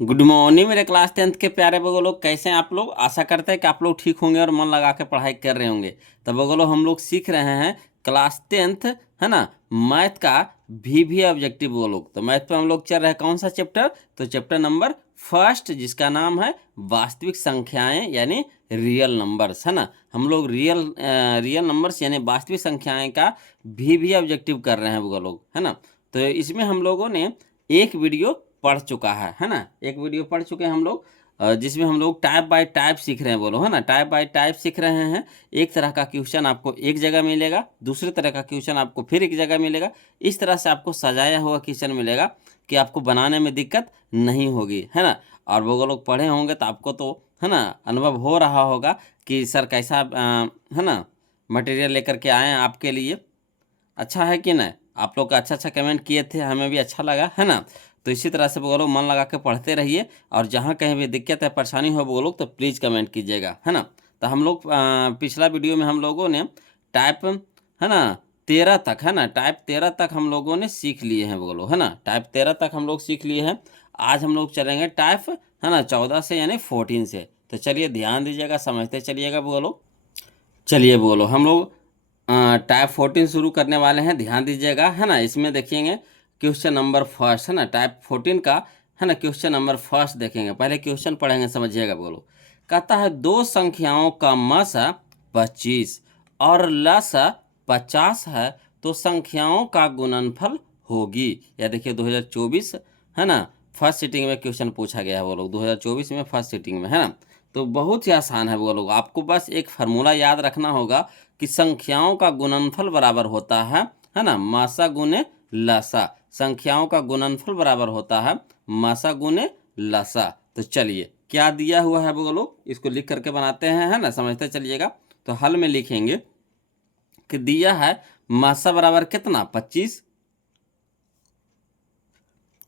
Good morning मेरे class 10th के प्यारे बगो लोग, कैसे हैं आप लोग। आशा करते हैं कि आप लोग ठीक होंगे और मन लगा के पढ़ाई कर रहे होंगे। तो बगो लोग हम लोग सीख रहे हैं क्लास 10th, है ना, मैथ का भी ऑब्जेक्टिव वो लोग। तो मैथ पे हम लोग चल रहे हैं कौन सा चैप्टर, तो चैप्टर नंबर फर्स्ट, जिसका नाम है वास्तविक संख्याएं यानी रियल नंबर्स, है ना। हम लोग रियल नंबर्स यानी वास्तविक संख्याएं का भी ऑब्जेक्टिव कर रहे हैं वो लोग, है ना। तो इसमें हम लोगों ने एक वीडियो पढ़ चुका है ना, एक वीडियो पढ़ चुके हैं हम लोग, जिसमें हम लोग टाइप बाय टाइप सीख रहे हैं, बोलो, है ना। टाइप बाय टाइप सीख रहे हैं। एक तरह का क्वेश्चन आपको एक जगह मिलेगा, दूसरे तरह का क्वेश्चन आपको फिर एक जगह मिलेगा। इस तरह से आपको सजाया हुआ क्वेश्चन मिलेगा कि आपको बनाने में दिक्कत नहीं होगी, है ना। और वो लोग पढ़े होंगे तो आपको तो, है ना, अनुभव हो रहा होगा कि सर कैसा है ना, मटेरियल लेकर के आए हैं आपके लिए। अच्छा है कि नहीं। आप लोग का अच्छा अच्छा कमेंट किए थे, हमें भी अच्छा लगा, है ना। तो इसी तरह से वो लोग मन लगा के पढ़ते रहिए, और जहाँ कहीं भी दिक्कत है, परेशानी हो वो लोग, तो प्लीज़ कमेंट कीजिएगा, है ना। तो हम लोग पिछला वीडियो में हम लोगों ने टाइप, है ना, 13 तक, है ना, टाइप 13 तक हम लोगों ने सीख लिए हैं वो लोग, है ना। टाइप 13 तक हम लोग सीख लिए हैं। आज हम लोग चलेंगे टाइप, है ना, 14 से यानी 14 से। तो चलिए ध्यान दीजिएगा, समझते चलिएगा वो लोग। चलिए बोलो, हम लोग टाइप 14 शुरू करने वाले हैं, ध्यान दीजिएगा, है ना। इसमें देखेंगे क्वेश्चन नंबर फर्स्ट, है ना, टाइप 14 का, है ना, क्वेश्चन नंबर फर्स्ट देखेंगे। पहले क्वेश्चन पढ़ेंगे, समझिएगा बोलो। कहता है दो संख्याओं का मसा 25 और लसा 50 है, तो संख्याओं का गुणनफल होगी। या देखिए 2024, है ना, फर्स्ट सीटिंग में क्वेश्चन पूछा गया है वो लोग, 2024 में फर्स्ट सीटिंग में, है ना। तो बहुत ही आसान है वो लोग, आपको बस एक फार्मूला याद रखना होगा कि संख्याओं का गुणनफल बराबर होता है ना, मासा गुने लसा। संख्याओं का गुणनफल बराबर होता है मासा गुने लसा। तो चलिए क्या दिया हुआ है वो लोग, इसको लिख करके बनाते हैं, है ना, समझते चलिएगा। तो हल में लिखेंगे कि दिया है मासा बराबर कितना 25,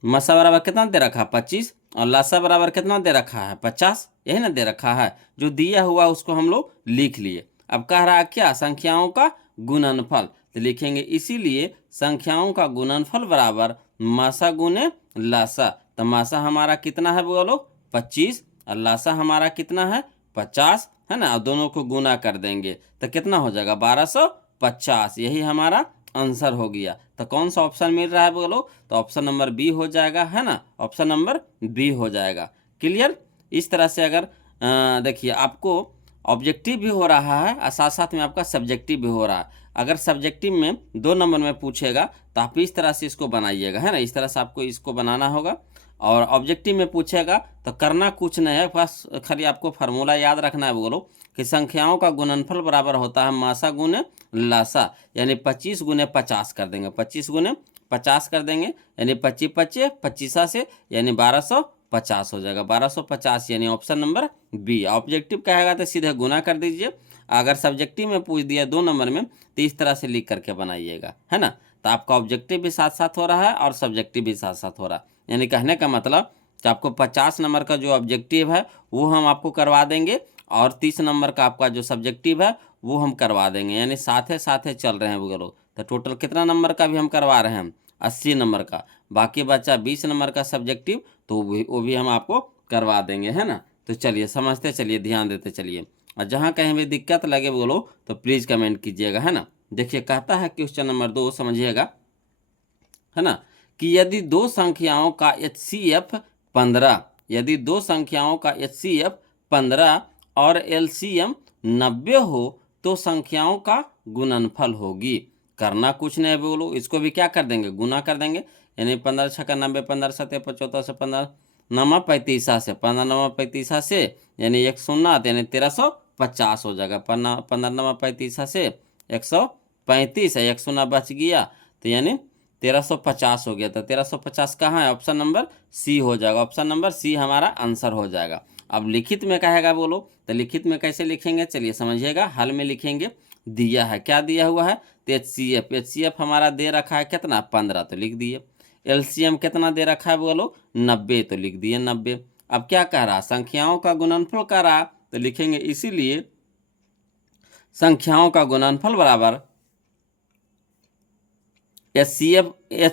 मसा बराबर कितना दे रखा है 25, और लासा बराबर कितना दे रखा है 50, यही ना दे रखा है। जो दिया हुआ उसको हम लोग लिख लिए। अब कह रहा है क्या, संख्याओं का गुणनफल। तो लिखेंगे इसीलिए संख्याओं का गुणनफल बराबर मासा गुने लासा। तो मासा हमारा कितना है बोलो 25, और लासा हमारा कितना है 50, है ना। और दोनों को गुना कर देंगे तो कितना हो जाएगा 1250। यही हमारा आंसर हो गया। तो कौन सा ऑप्शन मिल रहा है बोलो, तो ऑप्शन नंबर बी हो जाएगा, है ना, ऑप्शन नंबर बी हो जाएगा। क्लियर। इस तरह से अगर देखिए आपको ऑब्जेक्टिव भी हो रहा है और साथ साथ में आपका सब्जेक्टिव भी हो रहा है। अगर सब्जेक्टिव में 2 नंबर में पूछेगा तो आप इस तरह से इसको बनाइएगा, है ना, इस तरह से आपको इसको बनाना होगा। और ऑब्जेक्टिव में पूछेगा तो करना कुछ नहीं है, बस खाली आपको फार्मूला याद रखना है बोलो कि संख्याओं का गुणनफल बराबर होता है मासा गुने लासा, यानी 25 गुने 50 कर देंगे, 25 गुने 50 कर देंगे, यानी 25 25 25 से यानी 1250 हो जाएगा, 1250 यानी ऑप्शन नंबर बी। ऑब्जेक्टिव कहेगा तो सीधे गुना कर दीजिए। अगर सब्जेक्टिव में पूछ दिया 2 नंबर में तो इस तरह से लिख करके बनाइएगा, है ना। तो आपका ऑब्जेक्टिव भी साथ साथ हो रहा है और सब्जेक्टिव भी साथ साथ हो रहा है। यानी कहने का मतलब कि आपको 50 नंबर का जो ऑब्जेक्टिव है वो हम आपको करवा देंगे, और 30 नंबर का आपका जो सब्जेक्टिव है वो हम करवा देंगे, यानी साथ चल रहे हैं वो लोग। तो टोटल कितना नंबर का भी हम करवा रहे हैं 80 नंबर का। बाकी बचा 20 नंबर का सब्जेक्टिव, तो वो भी हम आपको करवा देंगे, है ना। तो चलिए समझते चलिए, ध्यान देते चलिए, और जहाँ कहीं भी दिक्कत लगे बोलो तो प्लीज़ कमेंट कीजिएगा, है ना। देखिए कहता है क्वेश्चन नंबर 2, समझिएगा, है ना, कि यदि दो संख्याओं का HCF 15, यदि दो संख्याओं का HCF 15 और LCM 90 हो, तो संख्याओं का गुणनफल होगी। करना कुछ नहीं बोलो, इसको भी क्या कर देंगे, गुना कर देंगे। यानी 15 छक्का 90, 15 सत्ते 75 से 15 नमा 35 से 15 नमा 35 से यानी 1 शून्य, यानी 1350 हो जाएगा। 15 नमा 35 से 135 है, 1 शून्य बच गया, तो यानी 1350 हो गया। तो 1350 कहाँ है, ऑप्शन नंबर सी हो जाएगा, ऑप्शन नंबर सी हमारा आंसर हो जाएगा। अब लिखित में कहेगा बोलो, तो लिखित में कैसे लिखेंगे चलिए समझिएगा। हल में लिखेंगे, दिया है क्या दिया हुआ है, तो एच सी एफ हमारा दे रखा है कितना 15, तो लिख दिए। LCM कितना दे रखा है बोलो 90, तो लिख दिए 90। अब क्या कह रहा, संख्याओं का गुणनफल कह रहा, तो लिखेंगे इसीलिए संख्याओं का गुणनफल बराबर एच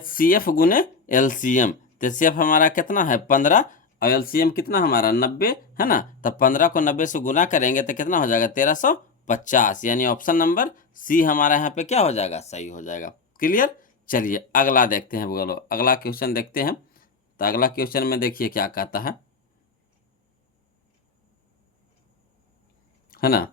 सी एफ गुने LCM। तो HCF हमारा कितना है 15, और एलसीएम कितना हमारा 90 है ना। तब 15 को 90 से गुना करेंगे तो कितना हो जाएगा 1350, यानी ऑप्शन नंबर सी हमारा यहाँ पे क्या हो जाएगा, सही हो जाएगा। क्लियर। चलिए अगला देखते हैं बोलो, अगला क्वेश्चन देखते हैं। तो अगला क्वेश्चन में देखिए क्या कहता है ना।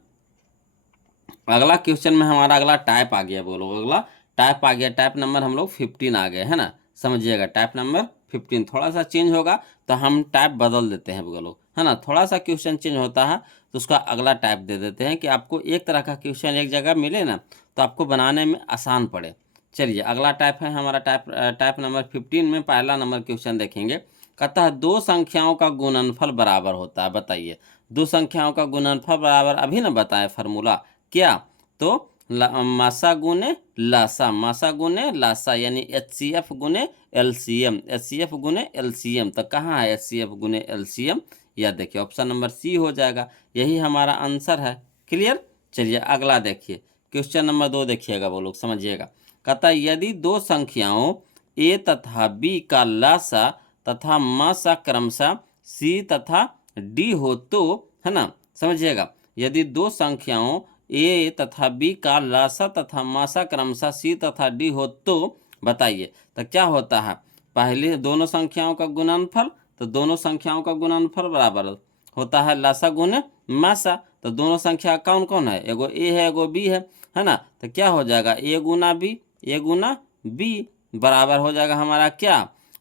अगला क्वेश्चन में हमारा अगला टाइप आ गया बोलो, अगला टाइप आ गया, टाइप नंबर हम लोग 15 आ गए है ना। समझिएगा टाइप नंबर 15 थोड़ा सा चेंज होगा तो हम टाइप बदल देते हैं बोलो है ना। थोड़ा सा क्वेश्चन चेंज होता है तो उसका अगला टाइप दे देते हैं कि आपको एक तरह का क्वेश्चन एक जगह मिले ना तो आपको बनाने में आसान पड़े। चलिए अगला टाइप है हमारा टाइप नंबर 15 में पहला नंबर क्वेश्चन देखेंगे। कहता है दो संख्याओं का गुणनफल बराबर होता है, बताइए। दो संख्याओं का गुणनफल बराबर, अभी ना बताए फार्मूला क्या, तो मासा गुने लासा, मासा गुने लासा, यानी HCF गुने LCM, HCF गुने LCM। तो कहाँ है HCF गुने LCM, यह देखिए ऑप्शन नंबर सी हो जाएगा, यही हमारा आंसर है। क्लियर। चलिए अगला देखिए, क्वेश्चन नंबर 2 देखिएगा वो लोग, समझिएगा। कहता है यदि दो संख्याओं A तथा B का लासा तथा मासा क्रमशः C तथा D हो तो, है ना, समझिएगा। यदि दो संख्याओं A तथा B का लासा तथा मासा क्रमशः C तथा D हो तो बताइए। तो क्या होता है, पहले दोनों संख्याओं का गुणनफल, तो दोनों संख्याओं का गुणनफल बराबर होता है लासा गुने मासा। तो दोनों संख्या कौन कौन है, एगो A है एगो B है ना। तो क्या हो जाएगा A Guna B, A Guna B बराबर हो जाएगा हमारा क्या,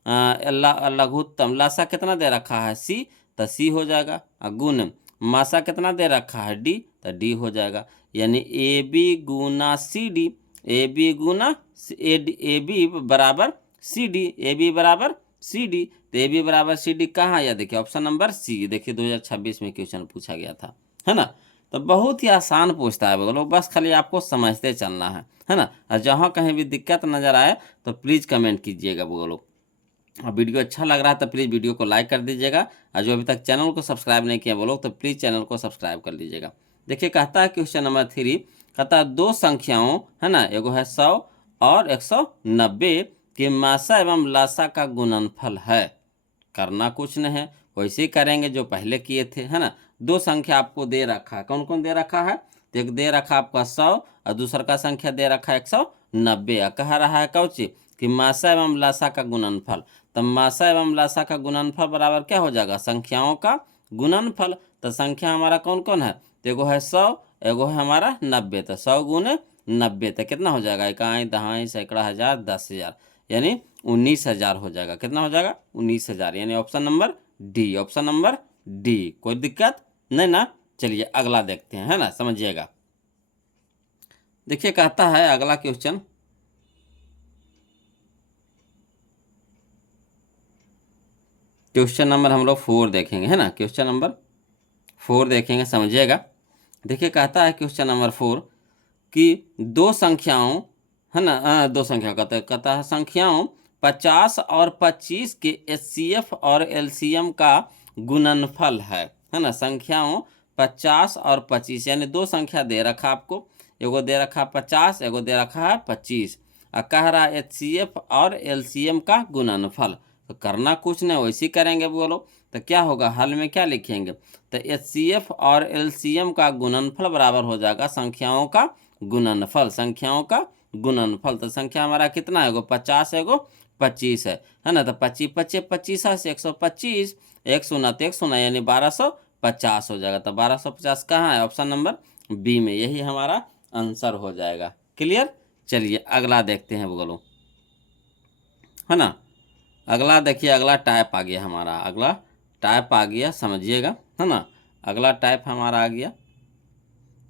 लघुत्तम लासा कितना दे रखा है C, तो C हो जाएगा। गुण मासा कितना दे रखा है D, तो D हो जाएगा। यानी AB गुना CD, AB गुना AB बराबर CD, AB बराबर CD। तो AB बराबर CD कहाँ, या देखिए ऑप्शन नंबर सी, देखिए 2026 में क्वेश्चन पूछा गया था, है ना। तो बहुत ही आसान पूछता है बोलो, बस खाली आपको समझते चलना है ना। और जहाँ कहीं भी दिक्कत नज़र आए तो प्लीज़ कमेंट कीजिएगा बोलो। और वीडियो अच्छा लग रहा है तो प्लीज़ वीडियो को लाइक कर दीजिएगा, और जो अभी तक चैनल को सब्सक्राइब नहीं किया बोलो तो प्लीज़ चैनल को सब्सक्राइब कर लीजिएगा। देखिए कहता है क्वेश्चन नंबर 3, कहता है दो संख्याओं है ना, एगो है 100 और 190 के मासा एवं लासा का गुणनफल है। करना कुछ नहीं है, वैसे ही करेंगे जो पहले किए थे, है ना। दो संख्या आपको दे रखा है, कौन कौन दे रखा है, तो एक दे रखा आपका 100 और दूसरा का संख्या दे रखा है 190। कह रहा है कौची कि मासा एवं लासा का गुणनफल। तो मासा एवं लासा का गुणनफल बराबर क्या हो जाएगा, संख्याओं का गुणनफल। तो संख्या हमारा कौन कौन है, तो एगो है 100 एगो है हमारा 90। तो 100 गुने 90 तो कितना हो जाएगा, इकाई दहाई सैकड़ा हजार 10,000, यानी 19,000 हो जाएगा। कितना हो जाएगा 19,000, यानी option number D, option number D. कोई दिक्कत नहीं ना। चलिए अगला देखते हैं, है ना, समझिएगा। देखिए कहता है अगला क्वेश्चन, क्वेश्चन नंबर हम लोग 4 देखेंगे, है ना। क्वेश्चन नंबर 4 देखेंगे, समझिएगा। देखिए कहता है क्वेश्चन नंबर 4 कि दो संख्याओं, है ना, दो संख्या कहता है संख्याओं 50 और 25 के HCF और LCM का गुणनफल है ना। संख्याओं 50 और 25, यानी दो संख्या दे रखा आपको, एगो दे रखा 50 एगो दे रखा है 25, और कह रहा है HCF और LCM का गुणनफल। तो करना कुछ नहीं, वैसे ही करेंगे बोलो। तो क्या होगा, हल में क्या लिखेंगे, तो HCF और LCM का गुणनफल बराबर हो जाएगा संख्याओं का गुणनफल, संख्याओं का गुणनफल। तो संख्या हमारा कितना है, एगो 50 एगो 25 है ना। तो 25 25 25 से 125, 1 शून्य तो 1 शून्य, यानी 1250 हो जाएगा। तो 1250 कहाँ है, ऑप्शन नंबर बी में, यही हमारा आंसर हो जाएगा। क्लियर। चलिए अगला देखते हैं बोलो, है ना। अगला देखिए, अगला टाइप आ गया हमारा, अगला टाइप आ गया, समझिएगा, है ना। अगला टाइप हमारा आ गया,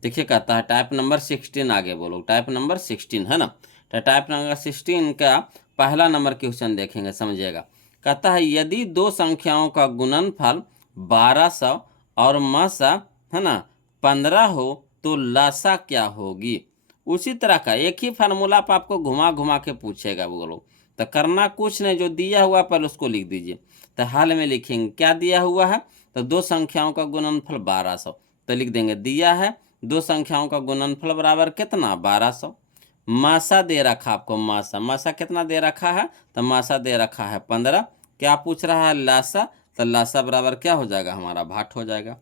देखिए कहता है टाइप नंबर 16 आगे बोलो, टाइप नंबर 16, है ना। तो टाइप नंबर 16 का पहला नंबर क्वेश्चन देखेंगे, समझिएगा। कहता है यदि दो संख्याओं का गुणनफल 1200 और मासा, है ना, 15 हो तो लासा क्या होगी। उसी तरह का एक ही फार्मूला पर आपको घुमा घुमा के पूछेगा बोलो। तो करना कुछ नहीं, जो दिया हुआ पर उसको लिख दीजिए। तो हाल में लिखेंगे क्या दिया हुआ है, तो दो संख्याओं का गुणनफल 1200, तो लिख देंगे दिया है दो संख्याओं का गुणनफल बराबर कितना 1200। मासा दे रखा आपको, मासा, मासा कितना दे रखा है, तो मासा दे रखा है 15। क्या पूछ रहा है लासा, तो लासा बराबर क्या हो जाएगा, हमारा भाट हो जाएगा।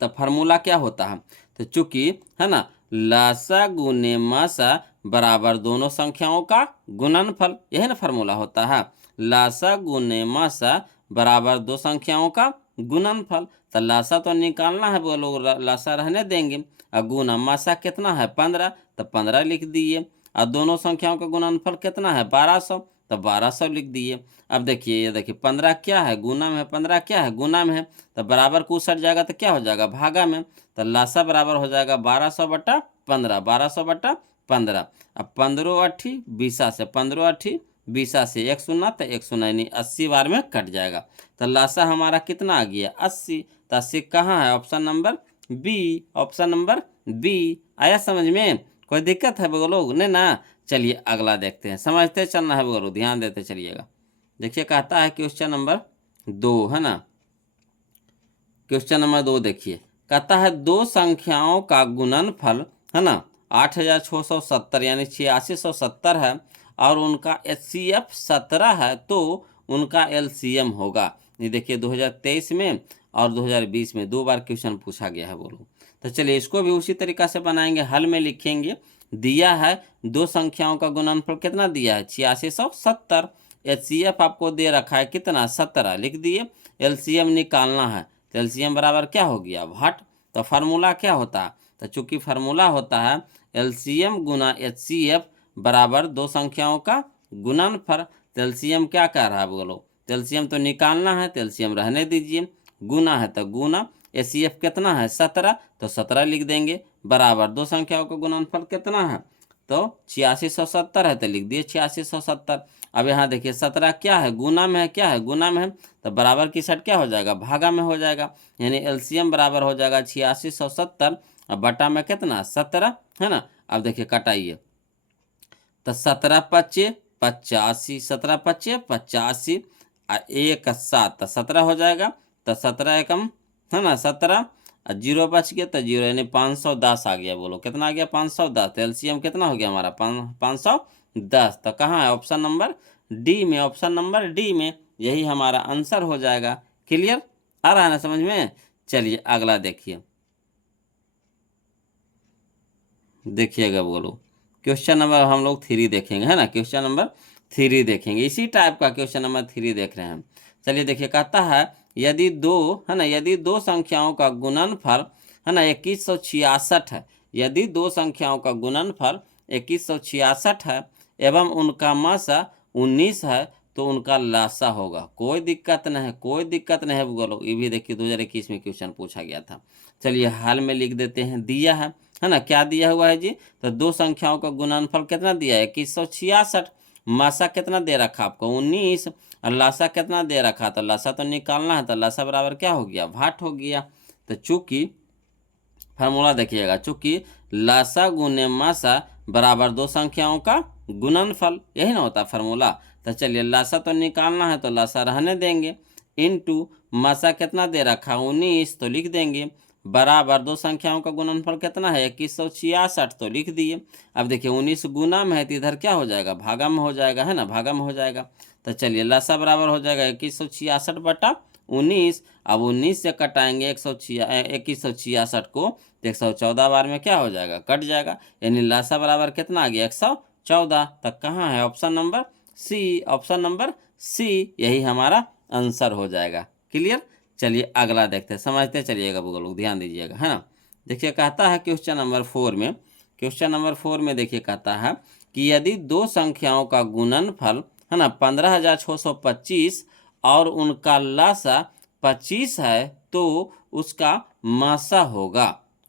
तो फार्मूला क्या होता है, तो चूंकि है ना लासा गुने मासा बराबर दोनों संख्याओं का गुणनफल, यही ना फार्मूला होता है। लासा गुने मासा बराबर दो संख्याओं का गुणनफल। तो लासा तो निकालना है, वो लोग लासा रहने देंगे। और गुना मासा कितना है 15, तो 15 लिख दिए। और दोनों संख्याओं का गुणनफल कितना है 1200, तो 1200 लिख दिए। अब देखिए, ये देखिए 15 क्या है गुना में है, 15 क्या है गुना में है, तो बराबर को सट जाएगा तो क्या हो जाएगा भागा में। तो लासा बराबर हो जाएगा 1200/15, 1200/15। अब 15 अट्ठी 20 से, 15 अट्ठी 20 से 1 शून्य तो 1 शून्य यानी 80 बार में कट जाएगा। तो लासा हमारा कितना आ गया 80। तो 80 कहाँ है, option number B, option number B. आया समझ में, कोई दिक्कत है बोलो नहीं ना। चलिए अगला देखते हैं, समझते चलना है बोलो, ध्यान देते चलिएगा। देखिए कहता है क्वेश्चन नंबर 2 है ना, क्वेश्चन नंबर 2 देखिए, कहता है दो संख्याओं का गुणनफल है ना 8670 यानी 8670 है, और उनका एचसीएफ 17 है, तो उनका एलसीएम होगा। ये देखिए 2023 में और 2020 में 2 बार क्वेश्चन पूछा गया है बोलो। तो चलिए इसको भी उसी तरीका से बनाएंगे, हल में लिखेंगे। दिया है दो संख्याओं का गुणनफल कितना दिया है 8670, एचसीएफ आपको दे रखा है कितना 17 लिख दिए। एलसीएम निकालना है, तो एलसीएम बराबर क्या हो गया भाट। तो फार्मूला क्या होता है, तो चूंकि फार्मूला होता है एलसीएम गुना एचसीएफ बराबर दो संख्याओं का गुणनफल। तो एलसीएम क्या कह रहा है बोलो, तो एलसीएम तो निकालना है, तो एलसीएम रहने दीजिए। गुना है तो गुना, एचसीएफ कितना है 17, तो 17 लिख देंगे, बराबर दो संख्याओं का गुणनफल कितना है, तो 8670 है, तो लिख दिए 8670। अब यहाँ देखिए 17 क्या है गुना में है, क्या है गुना में है, तो बराबर की साइड क्या हो जाएगा भागा में हो जाएगा, यानी एलसीएम बराबर हो जाएगा 8670 और बटा में कितना 17 है ना। अब देखिए कटाइए, तो 17 पच्चे 85, 17 पच्चे 85 और 1 7 तो 17 हो जाएगा। तो 17 एकम है ना 17 और 0 बच गया, तो 0 यानी 510 आ गया। बोलो कितना आ गया 510। तो एलसीएम कितना हो गया हमारा 510। तो कहाँ है ऑप्शन नंबर डी में, ऑप्शन नंबर डी में यही हमारा आंसर हो जाएगा। क्लियर आ रहा है ना समझ में। चलिए अगला देखिए, देखिएगा बोलो क्वेश्चन नंबर हम लोग 3 देखेंगे है ना, क्वेश्चन नंबर 3 देखेंगे, इसी टाइप का क्वेश्चन नंबर 3 देख रहे हैं। चलिए देखिए कहता है यदि दो है ना, यदि दो संख्याओं का गुणनफल है ना 2166 है, यदि दो संख्याओं का गुणनफल 2166 है एवं उनका मासा 19 है, तो उनका लासा होगा। कोई दिक्कत नहीं है, कोई दिक्कत नहीं है बोलो। ये भी देखिए 2021 में क्वेश्चन पूछा गया था। चलिए हाल में लिख देते हैं, दिया है ना क्या दिया हुआ है जी, तो दो संख्याओं का गुणनफल कितना दिया है 2166, मासा कितना दे रखा आपको 19, और लासा कितना दे रखा, तो लासा तो निकालना है, तो लासा बराबर क्या हो गया भाट हो गया। तो चूंकि फार्मूला देखिएगा, चूंकि लासा गुने मासा बराबर दो संख्याओं का गुणनफल, यही ना होता फार्मूला। तो चलिए लासा तो निकालना है, तो लासा रहने देंगे, इनटू मासा कितना दे रखा 19, तो लिख देंगे, बराबर दो संख्याओं का गुणनफल कितना है 2166, तो लिख दिए। अब देखिए 19 गुना में है, तो इधर क्या हो जाएगा भागा में हो जाएगा है ना, भागा में हो जाएगा। तो चलिए लासा बराबर हो जाएगा 2166/19। अब 19 से कटाएंगे 2166 को, तो 114 बार में क्या हो जाएगा कट जाएगा, यानी लासा बराबर कितना आ गया 114। तक कहाँ है option number C, option number C यही हमारा आंसर हो जाएगा। क्लियर। चलिए अगला देखते हैं, समझते चलिएगा लोग, ध्यान दीजिएगा है ना। देखिए कहता है क्वेश्चन नंबर 4 में, क्वेश्चन नंबर 4 में देखिए कहता है कि यदि दो संख्याओं का गुणनफल है ना 15625 और उनका लासा 25 है, तो उसका मासा होगा।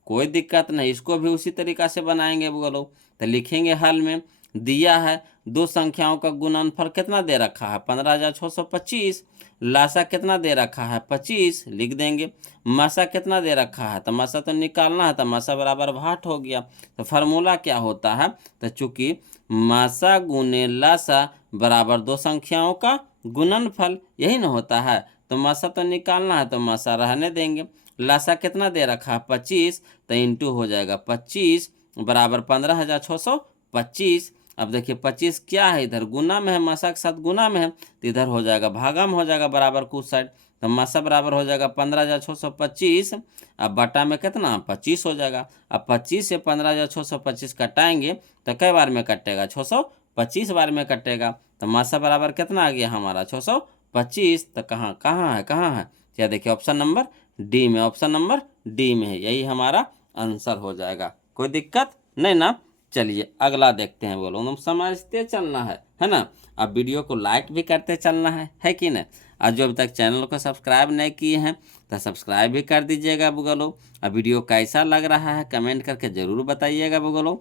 कोई दिक्कत नहीं, इसको भी उसी तरीका से बनाएंगे लोग। तो लिखेंगे हल में, दिया है दो संख्याओं का गुणनफल कितना दे रखा है 15625, लासा कितना दे रखा है 25 लिख देंगे, मासा कितना दे रखा है, तो मासा तो निकालना है, तो मासा बराबर भाट हो गया। तो फार्मूला क्या होता है, तो चूंकि मासा गुने लासा बराबर दो संख्याओं का गुणनफल, यही ना होता है, तो मासा तो निकालना है, तो मासा रहने देंगे। लासा कितना दे रखा है 25, तो इंटू हो जाएगा 25 बराबर 15625। अब देखिए 25 क्या है इधर गुना में है, मासा के साथ गुना में है, तो इधर हो जाएगा भागा में हो जाएगा बराबर कुछ साइड, तो मासा बराबर हो जाएगा 15,625। अब बटा में कितना 25 हो जाएगा। अब 25 से 15,625 कटाएंगे तो कई बार में कटेगा 625 बार में कटेगा। तो मासा बराबर कितना आ गया हमारा 625। तो कहाँ है क्या देखिए ऑप्शन नंबर डी में, ऑप्शन नंबर डी में है, यही हमारा आंसर हो जाएगा। कोई दिक्कत नहीं ना। चलिए अगला देखते हैं। बोलो तुम समझते चलना है ना। अब वीडियो को लाइक भी करते चलना है कि नहीं। और जो अभी तक चैनल को सब्सक्राइब नहीं किए हैं तो सब्सक्राइब भी कर दीजिएगा बुगलो। अब वीडियो कैसा लग रहा है कमेंट करके ज़रूर बताइएगा बुगलो।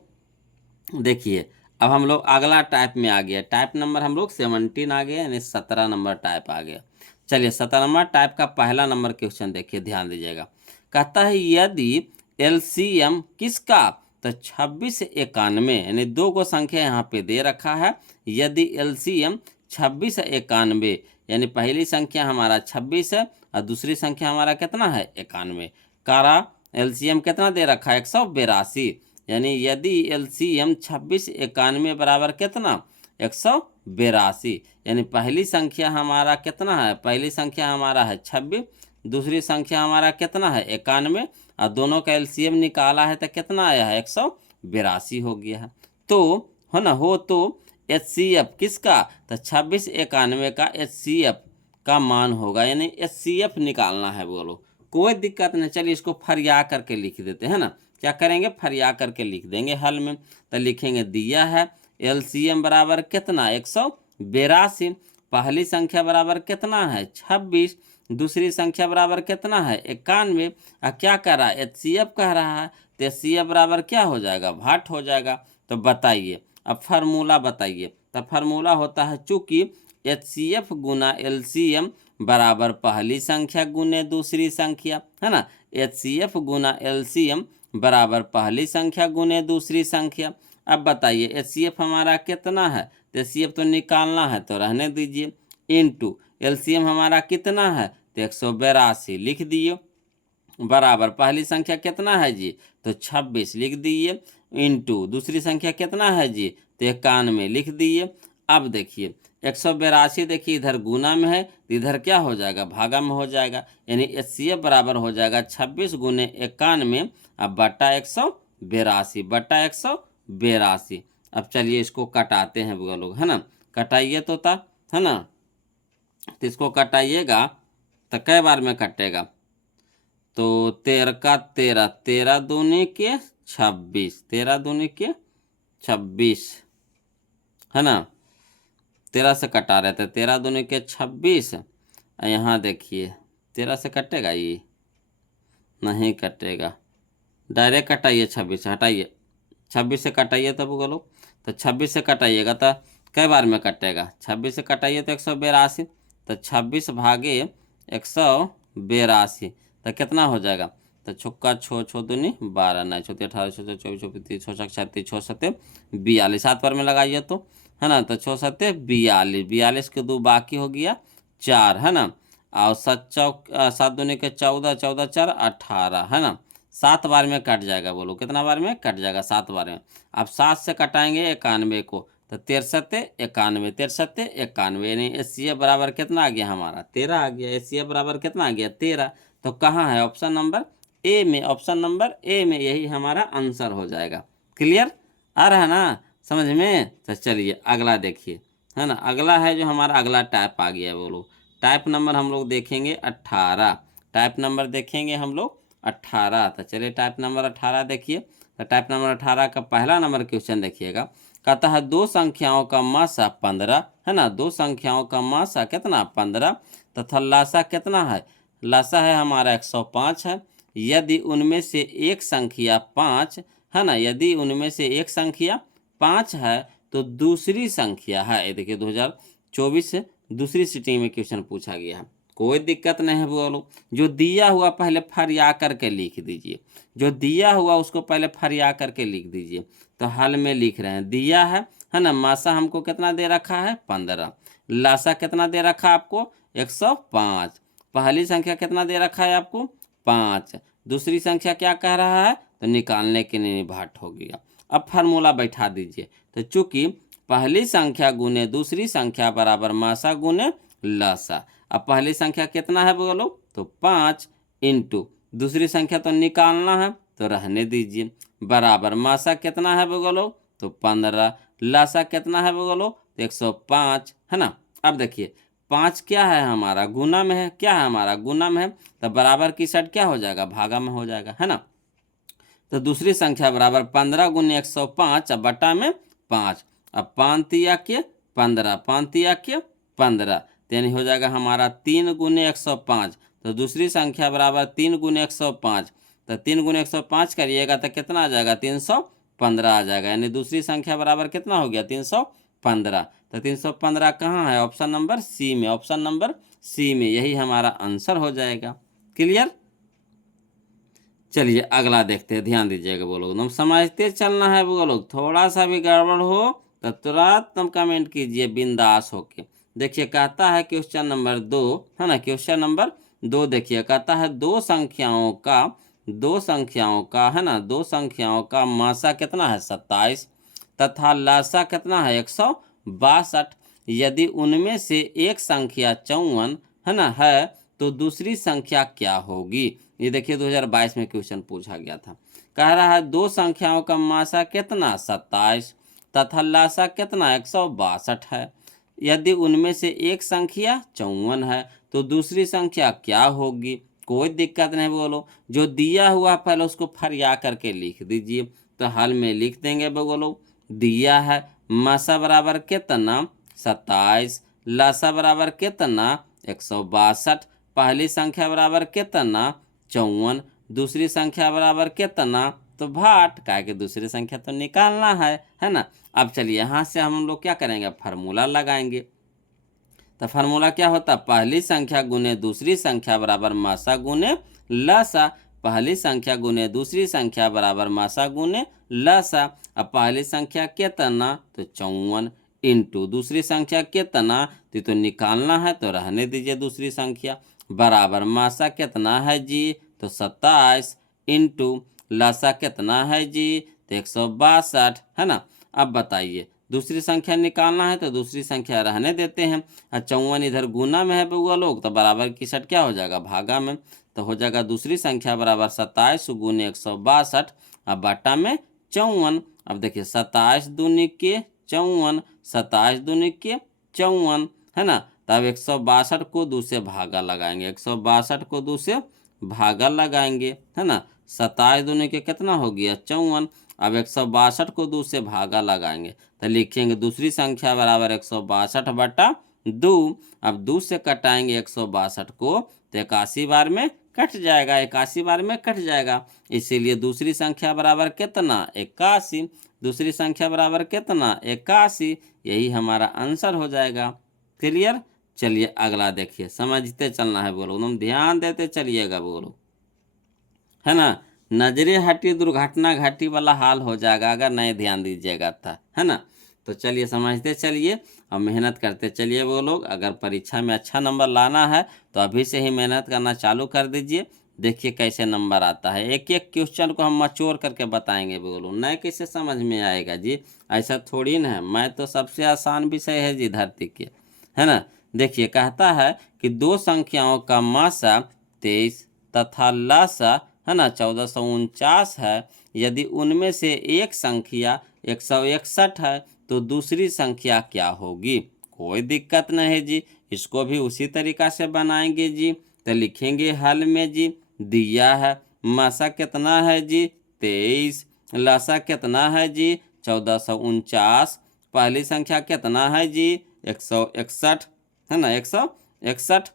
देखिए अब हम लोग अगला टाइप में आ गया। टाइप नंबर हम लोग 17 आ गया, यानी 17 नंबर टाइप आ गया। चलिए 17 नंबर टाइप का पहला नंबर क्वेश्चन देखिए, ध्यान दीजिएगा। कहता है यदि एलसीएम किसका, तो 26 से 91, यानी दो को संख्या यहाँ पे दे रखा है। यदि एलसीएम 26 से 91, यानी पहली संख्या हमारा 26 है और दूसरी संख्या हमारा कितना है 91 कारा। एलसीएम कितना दे रखा है 182, यानी यदि एलसीएम 26 91 बराबर कितना 182, यानी पहली संख्या हमारा कितना है, पहली संख्या हमारा है 26, दूसरी संख्या हमारा कितना है 91, और दोनों का एलसीएम निकाला है तो कितना आया है 182 हो गया है। तो है ना, हो तो एचसीएफ किसका, तो 26 91 का एचसीएफ का मान होगा, यानी एचसीएफ निकालना है। बोलो कोई दिक्कत नहीं। चलिए इसको फरिया करके लिख देते हैं ना। क्या करेंगे, फरिया करके लिख देंगे हल में। तो लिखेंगे दिया है एलसीएम बराबर कितना 182, पहली संख्या बराबर कितना है 26, दूसरी संख्या बराबर कितना है 91। क्या कह रहा है एचसीएफ कह रहा है, तो एचसीएफ बराबर क्या हो जाएगा भाट हो जाएगा। तो बताइए अब फार्मूला बताइए। तो फार्मूला होता है चूंकि एचसीएफ गुना एलसीएम बराबर पहली संख्या गुने दूसरी संख्या, है ना। एचसीएफ गुना एलसीएम बराबर पहली संख्या गुने दूसरी संख्या। अब बताइए एचसीएफ हमारा कितना है, तो एचसीएफ तो निकालना है तो रहने दीजिए, इनटू एलसीएम हमारा कितना है तो 182 लिख दिए, बराबर पहली संख्या कितना है जी तो 26 लिख दिए, इनटू दूसरी संख्या कितना है जी तो 91 लिख दिए। अब देखिए 182 देखिए इधर गुना में है तो इधर क्या हो जाएगा भागा में हो जाएगा, यानी एचसीएफ बराबर हो जाएगा 26 गुने 91 अब बटा 182 बटा 182। अब चलिए इसको कटाते हैं बुआ लोग, है ना। कटाइए तो था, है ना। तो इसको कटाइएगा तो कै बार में कटेगा, तो 13 का 13, 13 दूनी के 26, 13 दूनी के 26, है ना। 13 से कटा रहे थे, 13 दूनी के 26। यहाँ देखिए 13 से कटेगा ये नहीं कटेगा, डायरेक्ट कटाइए 26 हटाइए, 26 से कटाइए तब बोलो। तो 26 से कटाइएगा तो कई बार में कटेगा, 26 से कटाइए तो 182, तो 26 भागे 182 तो कितना हो जाएगा, तो छक्का छो छो दूनी 12 नहीं छोटी 18 छो 24 24 छो 36 छो 7 42 7 बार में लगाइए तो, है ना। तो 6 7 42, 42 के 2 बाकी हो गया 4, है ना। और 7 दूनी के 14, 14 4 18, है ना। 7 बार में कट जाएगा, बोलो कितना बार में कट जाएगा 7 बार में। अब 7 से कटाएंगे 91 को, तो 63 91 63 91, यानी एचसीएफ बराबर कितना आ गया हमारा 13 आ गया। एचसीएफ बराबर कितना आ गया 13। तो कहाँ है ऑप्शन नंबर ए में, ऑप्शन नंबर ए में यही हमारा आंसर हो जाएगा। क्लियर आ रहा है ना समझ में। तो चलिए अगला देखिए, है ना। अगला है जो हमारा अगला टाइप आ गया, बोलो टाइप नंबर हम लोग देखेंगे 18। टाइप नंबर देखेंगे हम लोग 18। तो चलिए टाइप नंबर 18 देखिए। तो टाइप नंबर 18 का पहला नंबर क्वेश्चन देखिएगा। कहता है दो संख्याओं का मासा 15, है ना। दो संख्याओं का मासा कितना 15 तथा लासा कितना है, लासा है हमारा 105 है। यदि उनमें से एक संख्या 5, है ना, यदि उनमें से एक संख्या 5 है तो दूसरी संख्या है, ये देखिए 2024 से दूसरी सिटिंग में क्वेश्चन पूछा गया है। कोई दिक्कत नहीं है बोलो, जो दिया हुआ पहले फरिया करके लिख दीजिए, जो दिया हुआ उसको पहले फरिया करके लिख दीजिए। तो हाल में लिख रहे हैं दिया है ना। मासा हमको कितना दे रखा है 15, लासा कितना दे रखा है आपको 105, पहली संख्या कितना दे रखा है आपको 5, दूसरी संख्या क्या कह रहा है तो निकालने के लिए भाट हो गया। अब फार्मूला बैठा दीजिए। तो चूंकि पहली संख्या गुने दूसरी संख्या बराबर मासा गुने लासा, अब पहली संख्या कितना है बोलो, तो 5 इंटू दूसरी संख्या तो निकालना है तो रहने दीजिए, बराबर मासा कितना है बोलो, तो 15, लासा कितना है बोलो, तो 105, है ना। अब देखिए 5 क्या है हमारा, गुना में है, क्या है हमारा, गुना में है, तो बराबर की साइड क्या हो जाएगा, भागा में हो जाएगा, है ना। तो दूसरी संख्या बराबर 15 गुने 105 अब बटा में 5, अब 5 तिया के 15, 5 तिया के 15, तो यानी हो जाएगा हमारा 3 गुने 105। तो दूसरी संख्या बराबर 3 गुने 105, तो 3 गुने 105 करिएगा तो कितना आ जाएगा, 315 आ जाएगा, यानी दूसरी संख्या बराबर कितना हो गया, 315। तो 315 कहाँ है, ऑप्शन नंबर सी में, ऑप्शन नंबर सी में, यही हमारा आंसर हो जाएगा। क्लियर। चलिए अगला देखते हैं, ध्यान दीजिएगा वो लोग, एकदम समझते चलना है वो लोग, थोड़ा सा भी गड़बड़ हो तो तुरंत तुम कमेंट कीजिए बिंदास होके। देखिए कहता है क्वेश्चन नंबर 2, है ना, क्वेश्चन नंबर 2 देखिए कहता है दो संख्याओं का है ना, दो संख्याओं का मासा कितना है 27 तथा लासा कितना है 162, यदि उनमें से एक संख्या 54 है ना है तो दूसरी संख्या क्या होगी। ये देखिए 2022 में क्वेश्चन पूछा गया था। कह रहा है दो संख्याओं का मासा कितना 27 तथा लासा कितना 162 है, यदि उनमें से एक संख्या 54 है तो दूसरी संख्या क्या होगी। कोई दिक्कत नहीं बोलो, जो दिया हुआ पहले उसको फरिया करके लिख दीजिए। तो हल में लिख देंगे बोलो, दिया है मासा बराबर कितना 27, लासा बराबर कितना 162, पहली संख्या बराबर कितना 54, दूसरी संख्या बराबर कितना, तो भाट का के दूसरी संख्या तो निकालना है ना। अब चलिए यहाँ से हम लोग क्या करेंगे, फार्मूला लगाएंगे। तो फार्मूला क्या होता, पहली संख्या गुने दूसरी संख्या बराबर मासा गुने लासा, पहली संख्या गुने दूसरी संख्या बराबर मासा गुने लासा। अब पहली संख्या कितना, तो 54 इंटू दूसरी संख्या कितना, तो निकालना है तो रहने दीजिए दूसरी संख्या, बराबर मासा कितना है जी, तो 27 इंटू लासा कितना है जी, तो 162, है ना। अब बताइए दूसरी संख्या निकालना है तो दूसरी संख्या रहने देते हैं, 54 इधर गुना में है बउआ लोग, तो बराबर की साइड क्या हो जाएगा, भागा में, तो हो जाएगा दूसरी संख्या बराबर 27 गुने 162 अब बटा में 54। अब देखिए 27 दूनी के 54, 27 दूनी के 54, है ना। तब 162 को 2 से भागा लगाएंगे, 162 को 2 से भागा लगाएंगे, है ना। 27 दूनी के कितना हो गया 54, अब 162 को 2 से भागा लगाएंगे तो लिखेंगे दूसरी संख्या बराबर 162 बटा 2। अब 2 से कटाएंगे 162 को तो 81 बार में कट जाएगा, 81 बार में कट जाएगा, इसीलिए दूसरी संख्या बराबर कितना 81, दूसरी संख्या बराबर कितना 81, यही हमारा आंसर हो जाएगा। क्लियर। चलिए अगला देखिए, समझते चलना है बोलो, एकदम ध्यान देते चलिएगा बोलो, है ना। नजरे हटी दुर्घटना घटी वाला हाल हो जाएगा अगर नहीं ध्यान दीजिएगा था, है ना। तो चलिए समझते चलिए और मेहनत करते चलिए वो लोग, अगर परीक्षा में अच्छा नंबर लाना है तो अभी से ही मेहनत करना चालू कर दीजिए। देखिए कैसे नंबर आता है, एक एक क्वेश्चन को हम मचोर करके बताएंगे बोलो, नहीं कैसे समझ में आएगा जी, ऐसा थोड़ी ना है। मैं तो सबसे आसान विषय है जी धरती के, है ना। देखिए कहता है कि दो संख्याओं का मासा 23 तथा लासा है ना 1449 है, यदि उनमें से एक संख्या 161 है तो दूसरी संख्या क्या होगी। कोई दिक्कत नहीं है जी, इसको भी उसी तरीका से बनाएंगे जी। तो लिखेंगे हल में जी, दिया है मासा कितना है जी 23, लासा कितना है जी 1449, पहली संख्या कितना है जी 161, है ना 161,